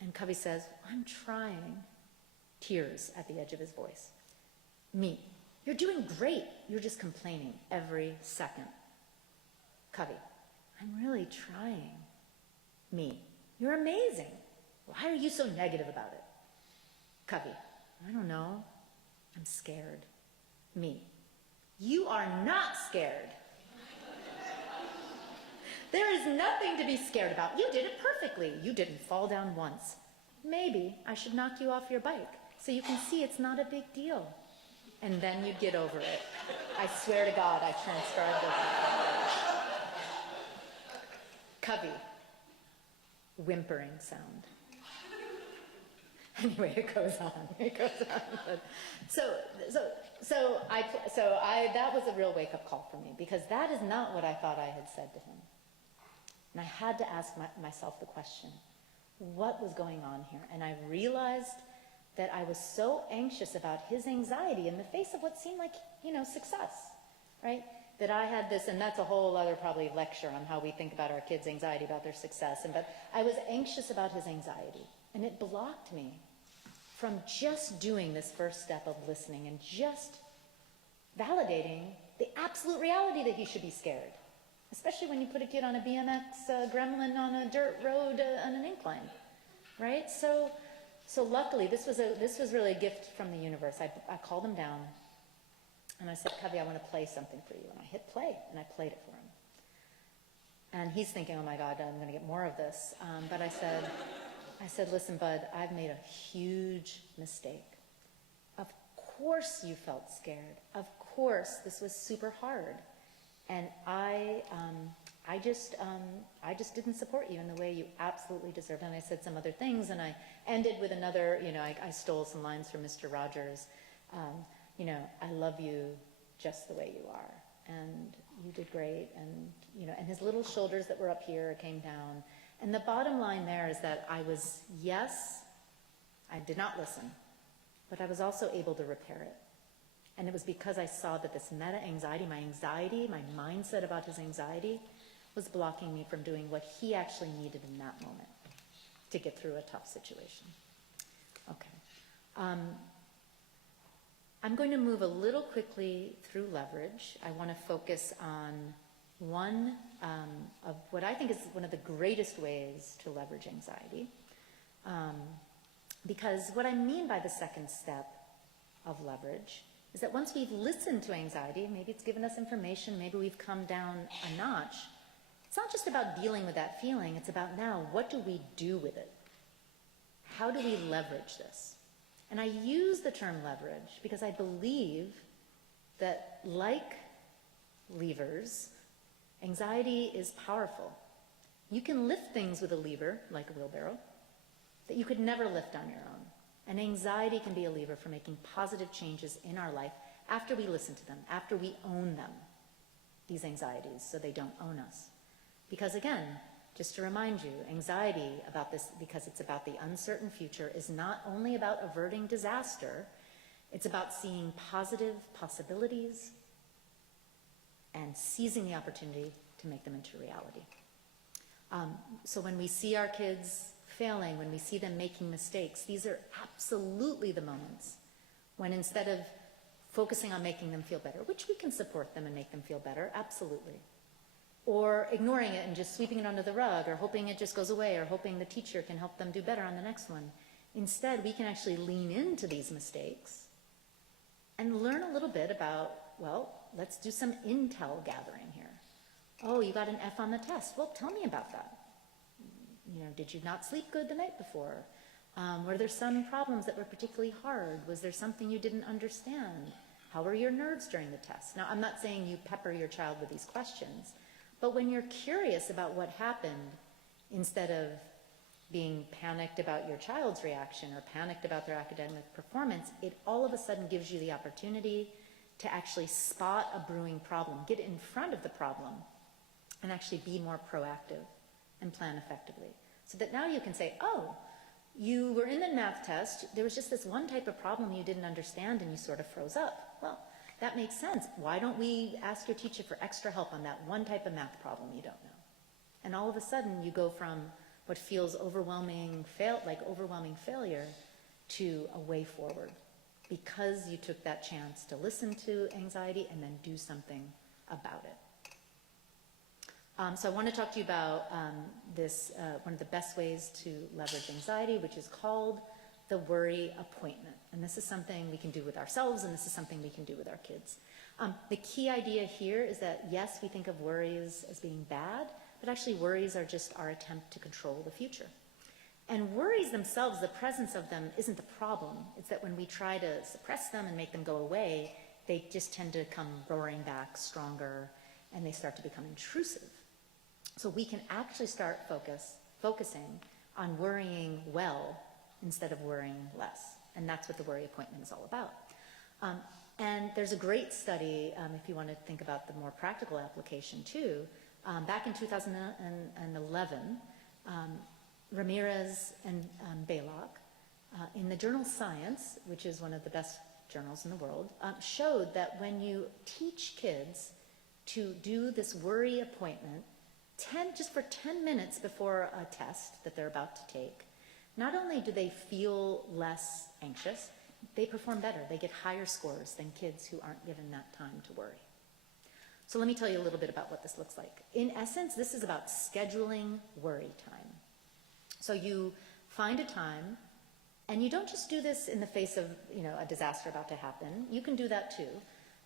And Covey says, I'm trying. Tears at the edge of his voice. Me, you're doing great. You're just complaining every second. Covey, I'm really trying. Me, you're amazing. Why are you so negative about it? Covey, I don't know. I'm scared. Me, you are not scared. There is nothing to be scared about. You did it perfectly. You didn't fall down once. Maybe I should knock you off your bike so you can see it's not a big deal. And then you'd get over it. I swear to God, I transcribed this. Covey, whimpering sound. Anyway, it goes on. That was a real wake-up call for me, because that is not what I thought I had said to him. And I had to ask myself the question, what was going on here? And I realized that I was so anxious about his anxiety in the face of what seemed like, success, right? That I had this, and that's a whole other probably lecture on how we think about our kids' anxiety about their success. But I was anxious about his anxiety, and it blocked me from just doing this first step of listening and just validating the absolute reality that he should be scared. Especially when you put a kid on a BMX gremlin on a dirt road on an incline, right? So luckily, this was really a gift from the universe. I called him down, and I said, Covey, I want to play something for you. And I hit play, and I played it for him. And he's thinking, oh my God, I'm going to get more of this. But I said, listen, bud, I've made a huge mistake. Of course you felt scared. Of course this was super hard. And I just didn't support you in the way you absolutely deserved. And I said some other things, and I ended with another, I stole some lines from Mr. Rogers. I love you just the way you are, and you did great. And his little shoulders that were up here came down. And the bottom line there is that I did not listen, but I was also able to repair it. And it was because I saw that this meta-anxiety, my mindset about his anxiety, was blocking me from doing what he actually needed in that moment to get through a tough situation. Okay. I'm going to move a little quickly through leverage. I want to focus on one of what I think is one of the greatest ways to leverage anxiety. Because what I mean by the second step of leverage is that once we've listened to anxiety, maybe it's given us information, maybe we've come down a notch, it's not just about dealing with that feeling, it's about now, what do we do with it? How do we leverage this? And I use the term leverage because I believe that, like levers, anxiety is powerful. You can lift things with a lever, like a wheelbarrow, that you could never lift on your own. And anxiety can be a lever for making positive changes in our life after we listen to them, after we own them, these anxieties, so they don't own us. Because again, just to remind you, anxiety about this, because it's about the uncertain future, is not only about averting disaster, it's about seeing positive possibilities and seizing the opportunity to make them into reality. So when we see our kids failing, when we see them making mistakes, these are absolutely the moments when, instead of focusing on making them feel better, which we can support them and make them feel better, absolutely. Or ignoring it and just sweeping it under the rug, or hoping it just goes away, or hoping the teacher can help them do better on the next one. Instead, we can actually lean into these mistakes and learn a little bit about, well, let's do some intel gathering here. Oh, you got an F on the test. Well, tell me about that. Did you not sleep good the night before? Were there some problems that were particularly hard? Was there something you didn't understand? How were your nerves during the test? Now, I'm not saying you pepper your child with these questions, but when you're curious about what happened, instead of being panicked about your child's reaction or panicked about their academic performance, it all of a sudden gives you the opportunity to actually spot a brewing problem, get in front of the problem, and actually be more proactive and plan effectively. So that now you can say, oh, you were in the math test, there was just this one type of problem you didn't understand and you sort of froze up. Well, that makes sense. Why don't we ask your teacher for extra help on that one type of math problem you don't know? And all of a sudden you go from what feels overwhelming failure to a way forward, because you took that chance to listen to anxiety and then do something about it. So I want to talk to you about one of the best ways to leverage anxiety, which is called the worry appointment. And this is something we can do with ourselves, and this is something we can do with our kids. The key idea here is that, yes, we think of worries as being bad, but actually worries are just our attempt to control the future. And worries themselves, the presence of them, isn't the problem. It's that when we try to suppress them and make them go away, they just tend to come roaring back stronger, and they start to become intrusive. So we can actually start focusing on worrying well instead of worrying less. And that's what the worry appointment is all about. And there's a great study, if you want to think about the more practical application too. Back in 2011, Ramirez and Baylock, in the journal Science, which is one of the best journals in the world, showed that when you teach kids to do this worry appointment just for 10 minutes before a test that they're about to take, not only do they feel less anxious, they perform better. They get higher scores than kids who aren't given that time to worry. So let me tell you a little bit about what this looks like. In essence, this is about scheduling worry time. So you find a time, and you don't just do this in the face of a disaster about to happen. You can do that too.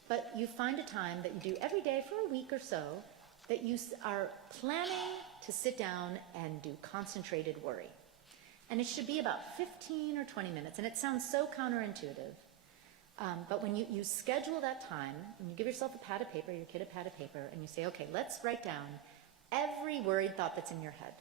But you find a time that you do every day for a week or so that you are planning to sit down and do concentrated worry. And it should be about 15 or 20 minutes. And it sounds so counterintuitive. But when you schedule that time, and you give yourself a pad of paper, your kid a pad of paper, and you say, okay, let's write down every worried thought that's in your head.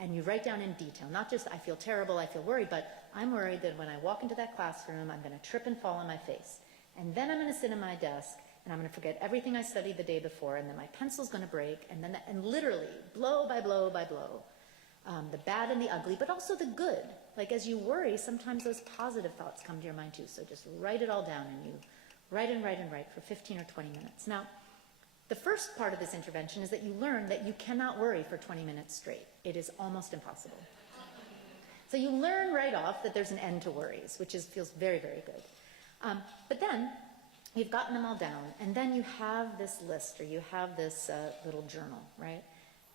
And you write down in detail, not just I feel terrible, I feel worried, but I'm worried that when I walk into that classroom, I'm going to trip and fall on my face. And then I'm going to sit in my desk, and I'm going to forget everything I studied the day before, and then my pencil's going to break, and literally, blow by blow by blow, the bad and the ugly, but also the good. Like as you worry, sometimes those positive thoughts come to your mind too. So just write it all down, and you write and write and write for 15 or 20 minutes. Now, the first part of this intervention is that you learn that you cannot worry for 20 minutes straight. It is almost impossible. So you learn right off that there's an end to worries, which feels very, very good. But then you've gotten them all down, and then you have this list, or you have this little journal, right?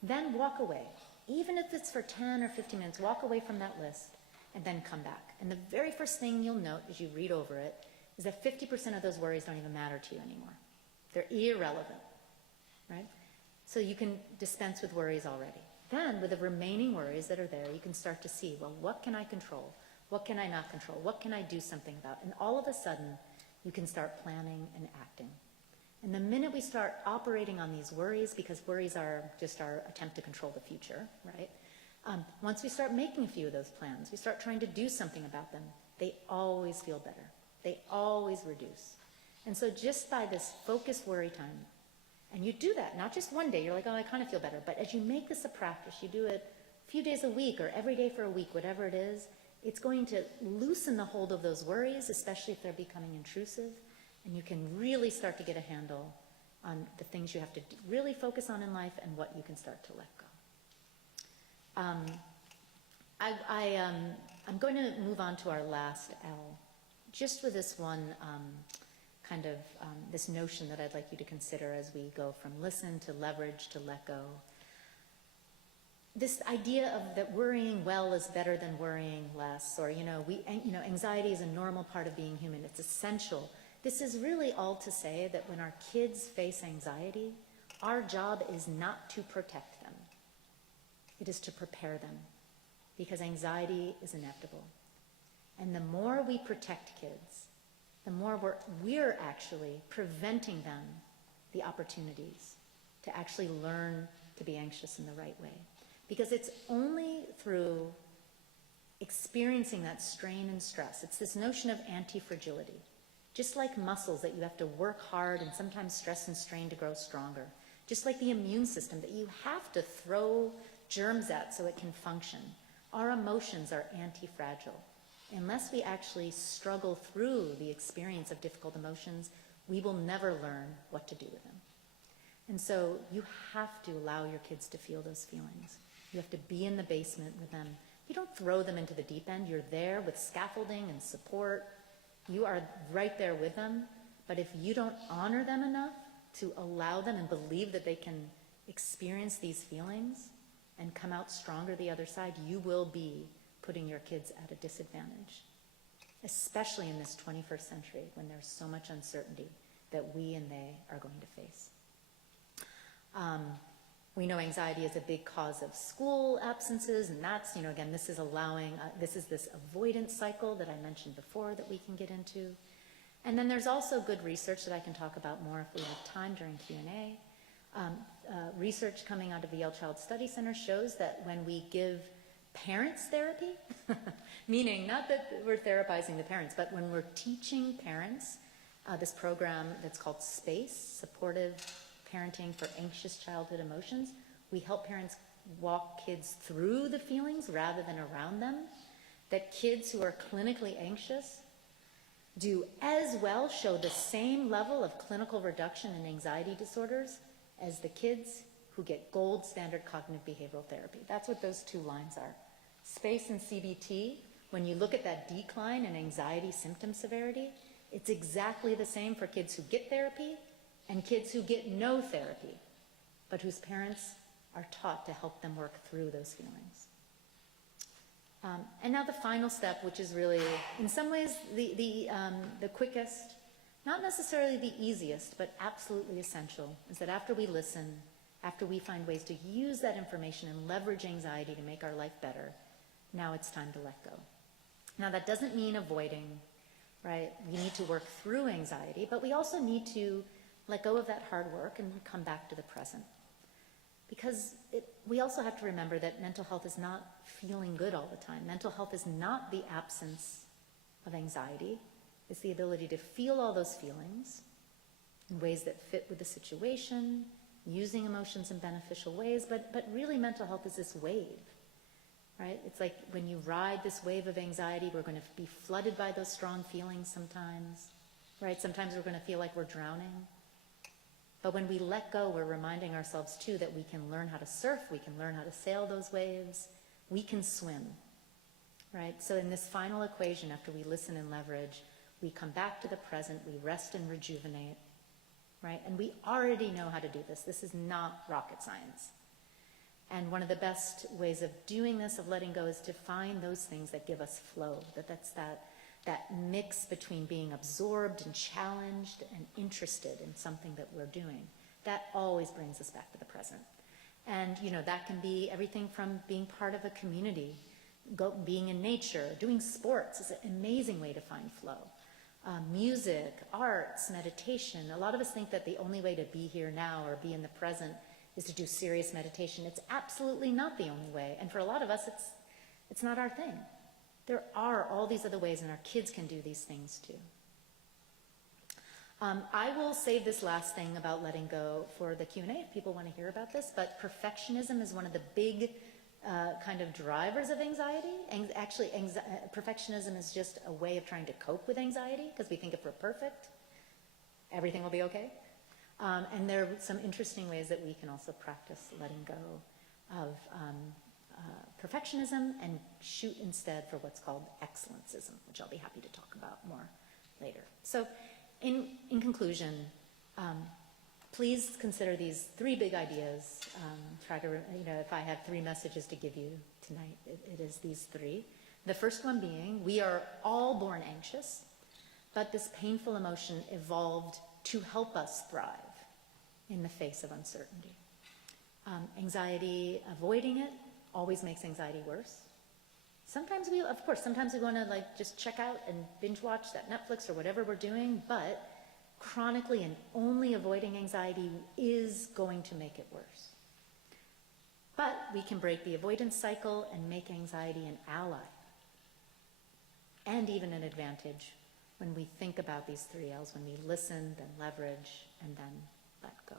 Then walk away. Even if it's for 10 or 15 minutes, walk away from that list and then come back. And the very first thing you'll note as you read over it is that 50% of those worries don't even matter to you anymore. They're irrelevant, right? So you can dispense with worries already. Then, with the remaining worries that are there, you can start to see, well, what can I control? What can I not control? What can I do something about? And all of a sudden, you can start planning and acting. And the minute we start operating on these worries, because worries are just our attempt to control the future, right? Once we start making a few of those plans, we start trying to do something about them, they always feel better. They always reduce. And so just by this focused worry time, and you do that, not just one day, you're like, oh, I kind of feel better. But as you make this a practice, you do it a few days a week or every day for a week, whatever it is, it's going to loosen the hold of those worries, especially if they're becoming intrusive. And you can really start to get a handle on the things you have to really focus on in life and what you can start to let go. I'm going to move on to our last L, just with this one kind of this notion that I'd like you to consider as we go from listen to leverage to let go. This idea of that worrying well is better than worrying less, or anxiety is a normal part of being human. It's essential. This is really all to say that when our kids face anxiety, our job is not to protect them. It is to prepare them, because anxiety is inevitable. And the more we protect kids, the more we're actually preventing them the opportunities to actually learn to be anxious in the right way. Because it's only through experiencing that strain and stress. It's this notion of anti-fragility. Just like muscles that you have to work hard and sometimes stress and strain to grow stronger. Just like the immune system that you have to throw germs at so it can function. Our emotions are anti-fragile. Unless we actually struggle through the experience of difficult emotions, we will never learn what to do with them. And so you have to allow your kids to feel those feelings. You have to be in the basement with them. You don't throw them into the deep end. You're there with scaffolding and support. You are right there with them. But if you don't honor them enough to allow them and believe that they can experience these feelings and come out stronger the other side, you will be putting your kids at a disadvantage, especially in this 21st century when there's so much uncertainty that we and they are going to face. We know anxiety is a big cause of school absences, and that's, again, this is this avoidance cycle that I mentioned before that we can get into. And then there's also good research that I can talk about more if we have time during Q&A. Research coming out of the Yale Child Study Center shows that when we give parents therapy, meaning not that we're therapizing the parents, but when we're teaching parents this program that's called SPACE, Supportive Parenting for Anxious Childhood Emotions, we help parents walk kids through the feelings rather than around them, that kids who are clinically anxious do as well, show the same level of clinical reduction in anxiety disorders as the kids who get gold standard cognitive behavioral therapy. That's what those two lines are. SPACE and CBT, when you look at that decline in anxiety symptom severity, it's exactly the same for kids who get therapy and kids who get no therapy, but whose parents are taught to help them work through those feelings. And now the final step, which is really, in some ways, the quickest, not necessarily the easiest, but absolutely essential, is that after we listen, after we find ways to use that information and leverage anxiety to make our life better, now it's time to let go. Now that doesn't mean avoiding, right? We need to work through anxiety, but we also need to let go of that hard work and come back to the present. Because we also have to remember that mental health is not feeling good all the time. Mental health is not the absence of anxiety. It's the ability to feel all those feelings in ways that fit with the situation, using emotions in beneficial ways, but really mental health is this wave, right? It's like when you ride this wave of anxiety, we're going to be flooded by those strong feelings sometimes, right? Sometimes we're going to feel like we're drowning. But when we let go, we're reminding ourselves too that we can learn how to surf, we can learn how to sail those waves, we can swim, right? So in this final equation, after we listen and leverage, we come back to the present, we rest and rejuvenate, right? And we already know how to do this. This is not rocket science. And one of the best ways of doing this, of letting go, is to find those things that give us flow, that's that mix between being absorbed and challenged and interested in something that we're doing. That always brings us back to the present. And, that can be everything from being part of a community, being in nature, doing sports is an amazing way to find flow. Music, arts, meditation. A lot of us think that the only way to be here now or be in the present is to do serious meditation. It's absolutely not the only way. And for a lot of us, it's not our thing. There are all these other ways, and our kids can do these things too. I will save this last thing about letting go for the Q&A if people want to hear about this, but perfectionism is one of the big kind of drivers of anxiety. Perfectionism is just a way of trying to cope with anxiety, because we think if we're perfect, everything will be okay. And there are some interesting ways that we can also practice letting go of perfectionism and shoot instead for what's called excellencism, which I'll be happy to talk about more later. So in conclusion, please consider these 3 big ideas. Try to, if I have 3 messages to give you tonight, it is these 3. The first one being, we are all born anxious, but this painful emotion evolved to help us thrive in the face of uncertainty. Anxiety, avoiding it, always makes anxiety worse. Sometimes we want to like just check out and binge watch that Netflix or whatever we're doing, but chronically and only avoiding anxiety is going to make it worse. But we can break the avoidance cycle and make anxiety an ally and even an advantage when we think about these 3 L's, when we listen, then leverage, and then let go.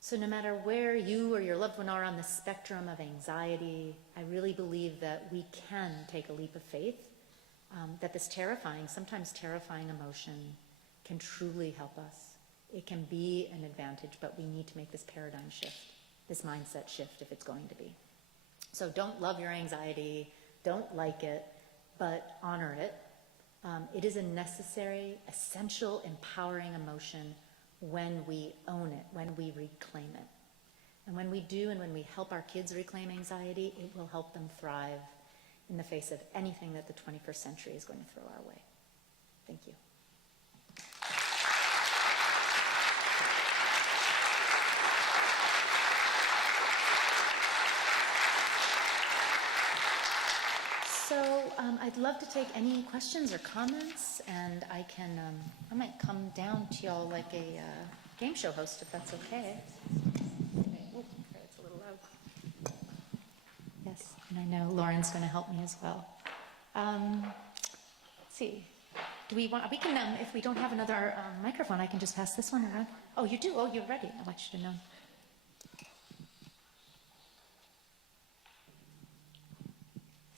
So no matter where you or your loved one are on the spectrum of anxiety, I really believe that we can take a leap of faith, that this terrifying, sometimes terrifying emotion can truly help us. It can be an advantage, but we need to make this paradigm shift, this mindset shift if it's going to be. So don't love your anxiety, don't like it, but honor it. It is a necessary, essential, empowering emotion when we own it, when we reclaim it. And when we do, and when we help our kids reclaim anxiety, it will help them thrive in the face of anything that the 21st century is going to throw our way. Thank you. So I'd love to take any questions or comments, and I might come down to y'all like a game show host, if that's okay. Oh, it's a little loud. Yes, and I know Lauren's going to help me as well. Let's see. We can, if we don't have another microphone, I can just pass this one around. Oh, you do? Oh, you're ready. Oh, I should have known.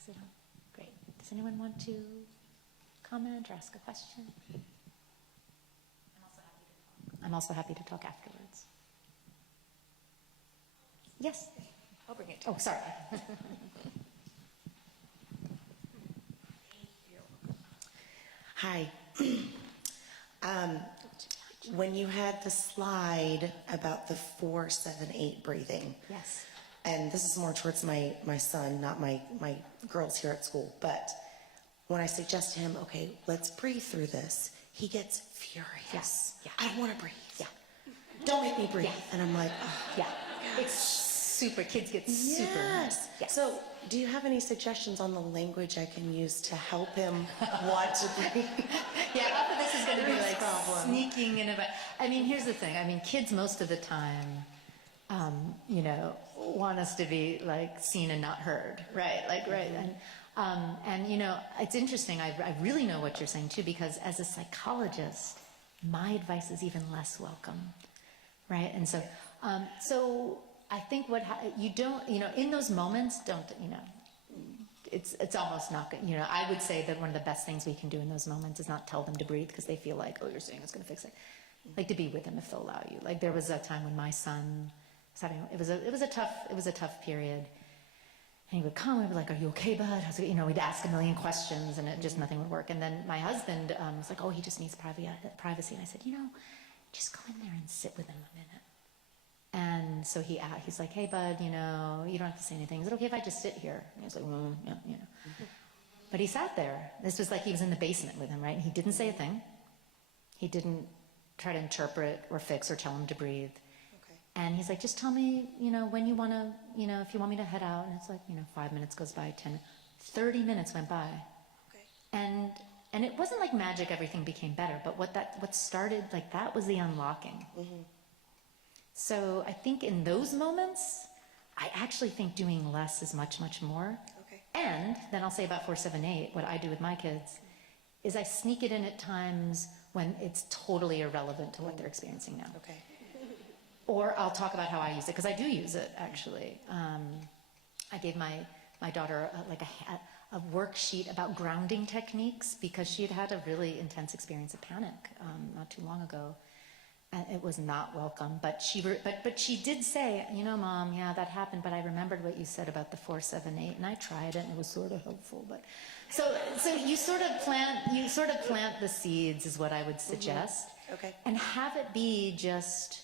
Is it on? Great. Does anyone want to comment or ask a question? I'm also happy to talk afterwards. Yes? I'll bring it. Oh, sorry. Hi. When you had the slide about the 4-7-8 breathing. Yes. And this is more towards my son, not my girls here at school. But when I suggest to him, okay, let's breathe through this, he gets furious. Yes. Yeah. I don't want to breathe. Yeah. Don't make me breathe. Yeah. And I'm like, oh. Yeah. It's super, kids get super. Yes. Yes. So do you have any suggestions on the language I can use to help him want to breathe? Yeah, half of this is going to be like sneaking in about. I mean, here's the thing. I mean, kids most of the time, want us to be like seen and not heard, right? Like, right. And it's interesting. I really know what you're saying too, because as a psychologist, my advice is even less welcome, right? And so, so I think you don't, in those moments, it's almost not good. I would say that one of the best things we can do in those moments is not tell them to breathe because they feel like, oh, you're saying it's going to fix it. Like to be with them if they'll allow you. Like there was a time when my son was having, it was a tough period. And he would come and be like, are you okay, bud? I was like, we'd ask a million questions and nothing would work. And then my husband was like, oh, he just needs privacy. And I said, just go in there and sit with him a minute. And so he's like, hey, bud, you don't have to say anything. Is it okay if I just sit here? And he was like, yeah. But he sat there. This was like he was in the basement with him, right? And he didn't say a thing. He didn't try to interpret or fix or tell him to breathe. Okay. And he's like, just tell me, when you want to, if you want me to head out. And it's like, 5 minutes goes by, 30 minutes went by. Okay. And it wasn't like magic, everything became better. But what started, like that was the unlocking. Mm-hmm. So I think in those moments, I actually think doing less is much, much more. Okay. And then I'll say about 4-7-8, what I do with my kids is I sneak it in at times when it's totally irrelevant to what they're experiencing now. Okay. Or I'll talk about how I use it, because I do use it, actually. I gave my daughter a worksheet about grounding techniques because she had had a really intense experience of panic not too long ago. and it was not welcome. But she did say, Mom, yeah, that happened, but I remembered what you said about the 4, 7, 8, and I tried it, and it was sort of helpful. But so you sort of plant the seeds, is what I would suggest. Okay. And have it be just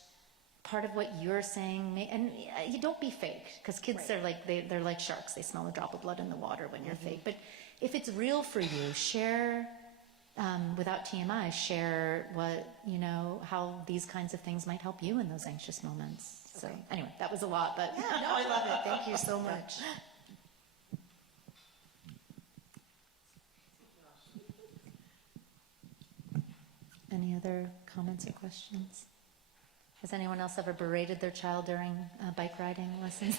part of what you're saying, and you don't be fake, because kids are like they're like sharks. They smell a drop of blood in the water when you're fake. But if it's real for you, share. Without TMI, share what, how these kinds of things might help you in those anxious moments. So anyway, that was a lot, but. Yeah, no, I love it. Thank you so much. Any other comments or questions? Has anyone else ever berated their child during bike riding lessons?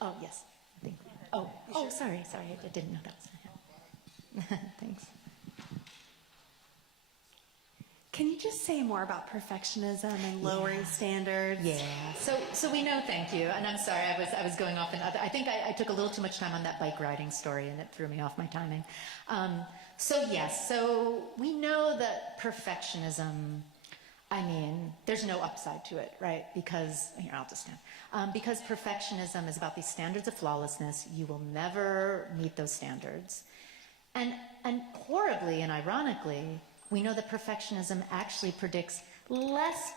Oh, yes. I think. Oh, sorry. I didn't know that was going to happen. Thanks. Can you just say more about perfectionism and lowering standards? Yeah. So we know. Thank you. And I'm sorry, I was going off. I think I took a little too much time on that bike riding story, and it threw me off my timing. So we know that perfectionism. I mean, there's no upside to it, right? Because here, I'll just stand. Because perfectionism is about these standards of flawlessness. You will never meet those standards, and horribly and ironically, we know that perfectionism actually predicts less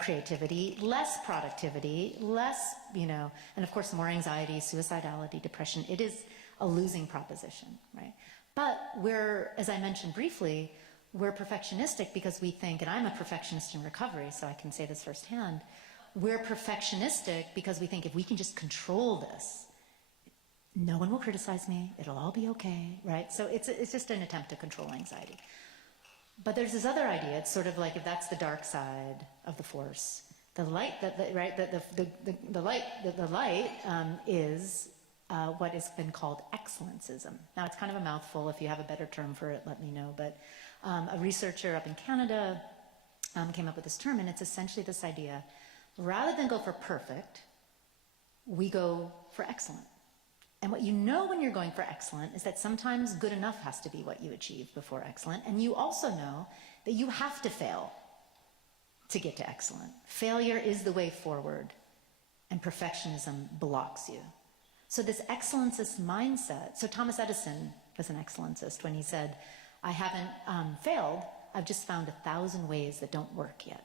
creativity, less productivity, less, and of course more anxiety, suicidality, depression. It is a losing proposition, right? But as I mentioned briefly, we're perfectionistic because we think, and I'm a perfectionist in recovery, so I can say this firsthand, we're perfectionistic because we think if we can just control this, no one will criticize me, it'll all be okay, right? So it's just an attempt to control anxiety. But there's this other idea. It's sort of like, if that's the dark side of the force, the light is what has been called excellencism. Now, it's kind of a mouthful. If you have a better term for it, let me know. But a researcher up in Canada came up with this term, and it's essentially this idea: rather than go for perfect, we go for excellent. And what you know when you're going for excellent is that sometimes good enough has to be what you achieve before excellent. And you also know that you have to fail to get to excellent. Failure is the way forward, and perfectionism blocks you. So this excellencist mindset, so Thomas Edison was an excellencist when he said, I haven't failed, I've just found 1,000 ways that don't work yet.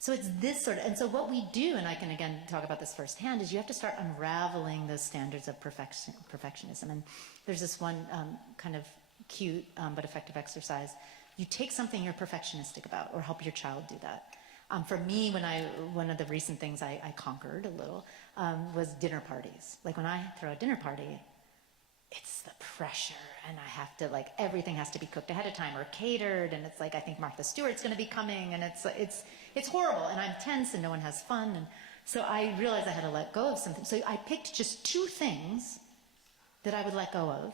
So it's this sort of, and so what we do, and I can again talk about this firsthand, is you have to start unraveling those standards of perfectionism. And there's this one kind of cute but effective exercise. You take something you're perfectionistic about, or help your child do that. For me, one of the recent things I conquered a little was dinner parties. Like when I throw a dinner party, it's the pressure, and I have to, like, everything has to be cooked ahead of time or catered, and it's like, I think Martha Stewart's going to be coming, and it's horrible, and I'm tense, and no one has fun, and so I realized I had to let go of something. So I picked just 2 things that I would let go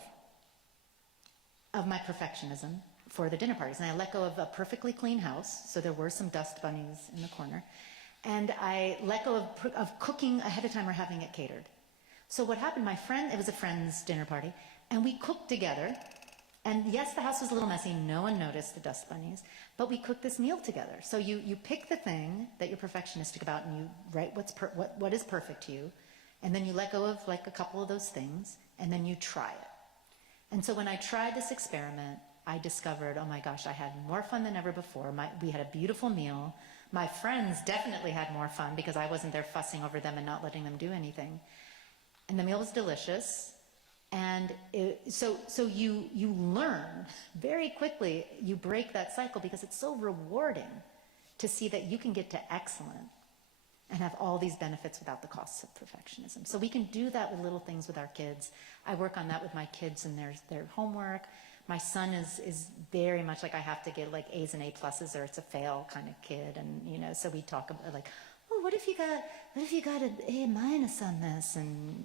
of my perfectionism for the dinner parties, and I let go of a perfectly clean house, so there were some dust bunnies in the corner, and I let go of cooking ahead of time or having it catered. So what happened, it was a friend's dinner party, and we cooked together, and yes, the house was a little messy, no one noticed the dust bunnies, but we cooked this meal together. So you pick the thing that you're perfectionistic about, and you write what is perfect to you, and then you let go of like a couple of those things, and then you try it. And so when I tried this experiment, I discovered, oh my gosh, I had more fun than ever before. We had a beautiful meal. My friends definitely had more fun because I wasn't there fussing over them and not letting them do anything. And the meal was delicious. And so you learn very quickly, you break that cycle because it's so rewarding to see that you can get to excellent and have all these benefits without the costs of perfectionism. So we can do that with little things with our kids. I work on that with my kids and their homework. My son is very much like, I have to get like A's and A pluses or it's a fail kind of kid. And, so we talk about like, oh, what if you got an A minus on this? And,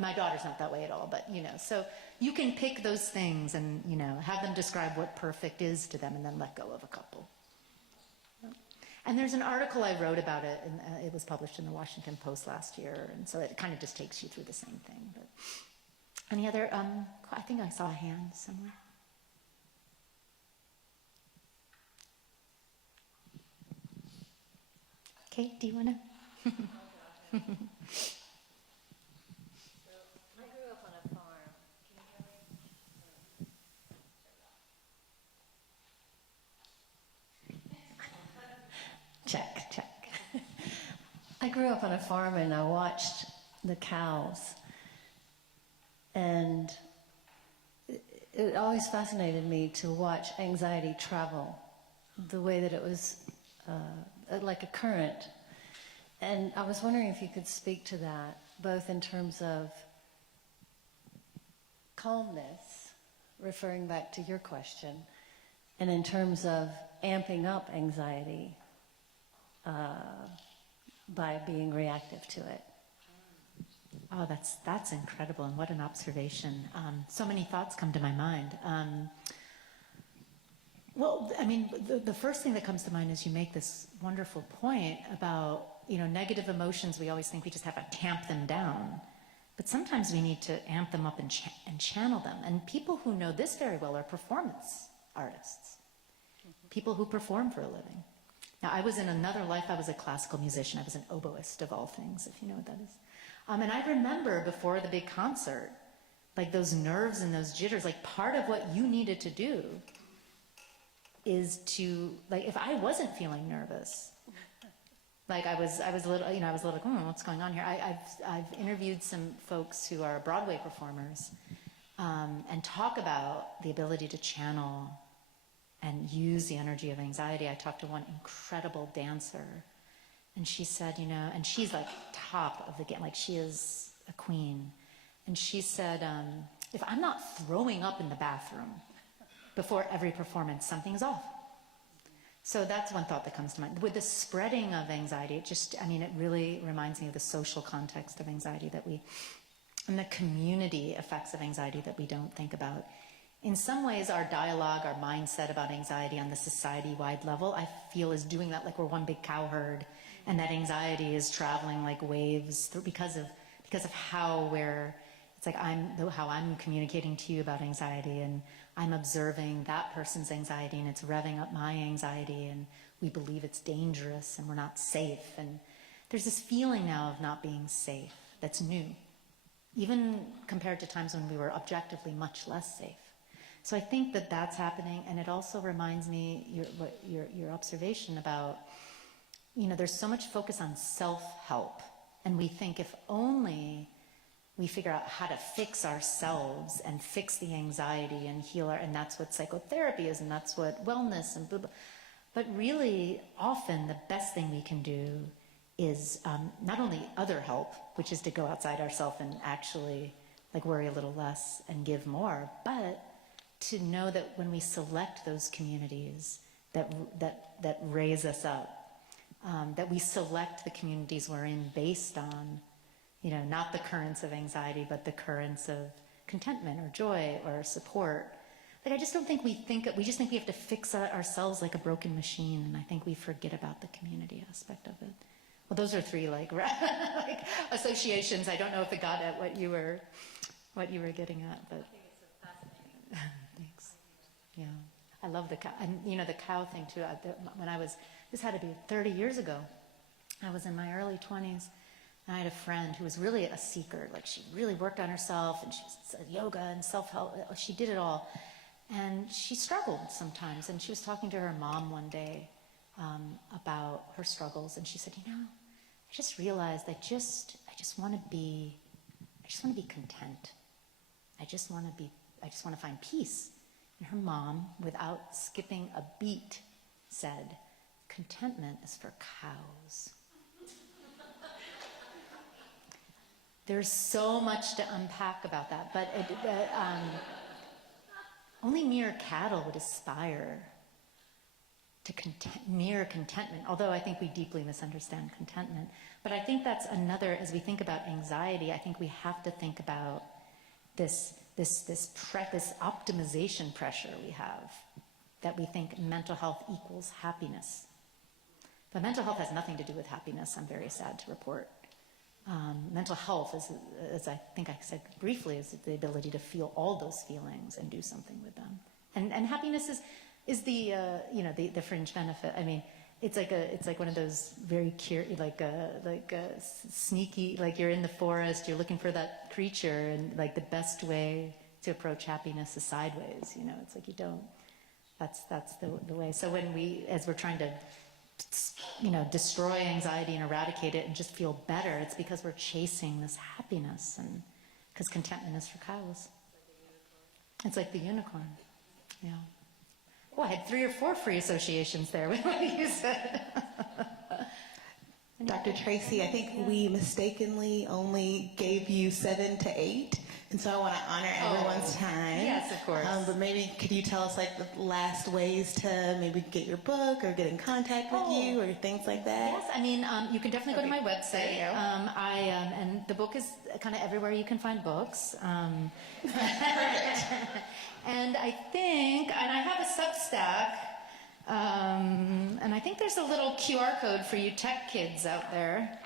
my daughter's not that way at all, but, so you can pick those things and, have them describe what perfect is to them and then let go of a couple. And there's an article I wrote about it, and it was published in the Washington Post last year, and so it kind of just takes you through the same thing. But any other, I think I saw a hand somewhere. Kate, do you want to? I grew up on a farm. Can you hear me? Check, check. I grew up on a farm and I watched the cows. And it always fascinated me to watch anxiety travel, the way that it was like a current. And I was wondering if you could speak to that, both in terms of calmness, referring back to your question, and in terms of amping up anxiety by being reactive to it. Oh, that's incredible, and what an observation. So many thoughts come to my mind. Well, I mean, the first thing that comes to mind is you make this wonderful point about, negative emotions. We always think we just have to tamp them down. But sometimes we need to amp them up and channel them. And people who know this very well are performance artists, people who perform for a living. Now, I was in another life, I was a classical musician. I was an oboist of all things, if you know what that is. And I remember before the big concert, like those nerves and those jitters, like part of what you needed to do is to, like, if I wasn't feeling nervous, like I was a little, I was a little like, what's going on here? I've interviewed some folks who are Broadway performers and talk about the ability to channel and use the energy of anxiety. I talked to one incredible dancer, and she said, and she's like top of the game, like she is a queen. And she said, if I'm not throwing up in the bathroom before every performance, something's off. So that's one thought that comes to mind. With the spreading of anxiety, it really reminds me of the social context of anxiety and the community effects of anxiety that we don't think about. In some ways, our dialogue, our mindset about anxiety on the society-wide level, I feel is doing that like we're one big cow herd, and that anxiety is traveling like waves because of how how I'm communicating to you about anxiety, and I'm observing that person's anxiety, and it's revving up my anxiety, and we believe it's dangerous and we're not safe. And there's this feeling now of not being safe that's new, even compared to times when we were objectively much less safe. So I think that that's happening, and it also reminds me your observation about, there's so much focus on self-help, and we think if only we figure out how to fix ourselves and fix the anxiety and heal and that's what psychotherapy is, and that's what wellness and blah, blah. But really, often the best thing we can do is not only other help, which is to go outside ourselves and actually like worry a little less and give more, but to know that when we select those communities that raise us up, that we select the communities we're in based on, not the currents of anxiety, but the currents of contentment or joy or support. Like, I just don't think we just think we have to fix ourselves like a broken machine, and I think we forget about the community aspect of it. Well, those are three like associations. I don't know if it got at what you were getting at, but. I think it's a fascinating. Thanks. Yeah, I love the cow, and the cow thing too. This had to be 30 years ago. I was in my early 20s. And I had a friend who was really a seeker. Like, she really worked on herself, and she said yoga and self-help. She did it all. And she struggled sometimes. And she was talking to her mom one day about her struggles. And she said, I just realized I just want to be content. I just want to find peace. And her mom, without skipping a beat, said, contentment is for cows. There's so much to unpack about that, but only mere cattle would aspire to mere contentment, although I think we deeply misunderstand contentment. But I think that's another, as we think about anxiety, I think we have to think about this optimization pressure we have, that we think mental health equals happiness. But mental health has nothing to do with happiness, I'm very sad to report. Mental health, as I think I said briefly, is the ability to feel all those feelings and do something with them. And happiness is the fringe benefit. I mean, it's like one of those very sneaky, like you're in the forest, you're looking for that creature, and like the best way to approach happiness is sideways. You know, it's like you don't. That's the way. So as we're trying to, destroy anxiety and eradicate it and just feel better, it's because we're chasing this happiness, and because contentment is for cows. It's like the unicorn. Yeah. Oh, I had 3 or 4 free associations there with what you said. Dr. Tracy, I think we mistakenly only gave you 7 to 8, and so I want to honor everyone's time. Yes, of course. But maybe could you tell us like the last ways to maybe get your book or get in contact with you or things like that? Yes, I mean, you can definitely go to my website. And the book is kind of everywhere you can find books. And I have a Substack. And I think there's a little QR code for you tech kids out there.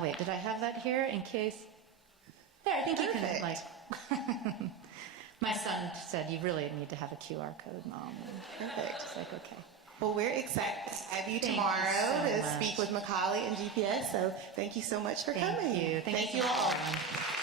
Wait, did I have that here in case? There, I think you can, like... My son said, you really need to have a QR code, Mom. Perfect. It's like, okay. Well, we're excited to have you Thank you tomorrow so to much. speak with Macaulay and GPS, so thank you so much for coming. Thank you. Thank you so all. much.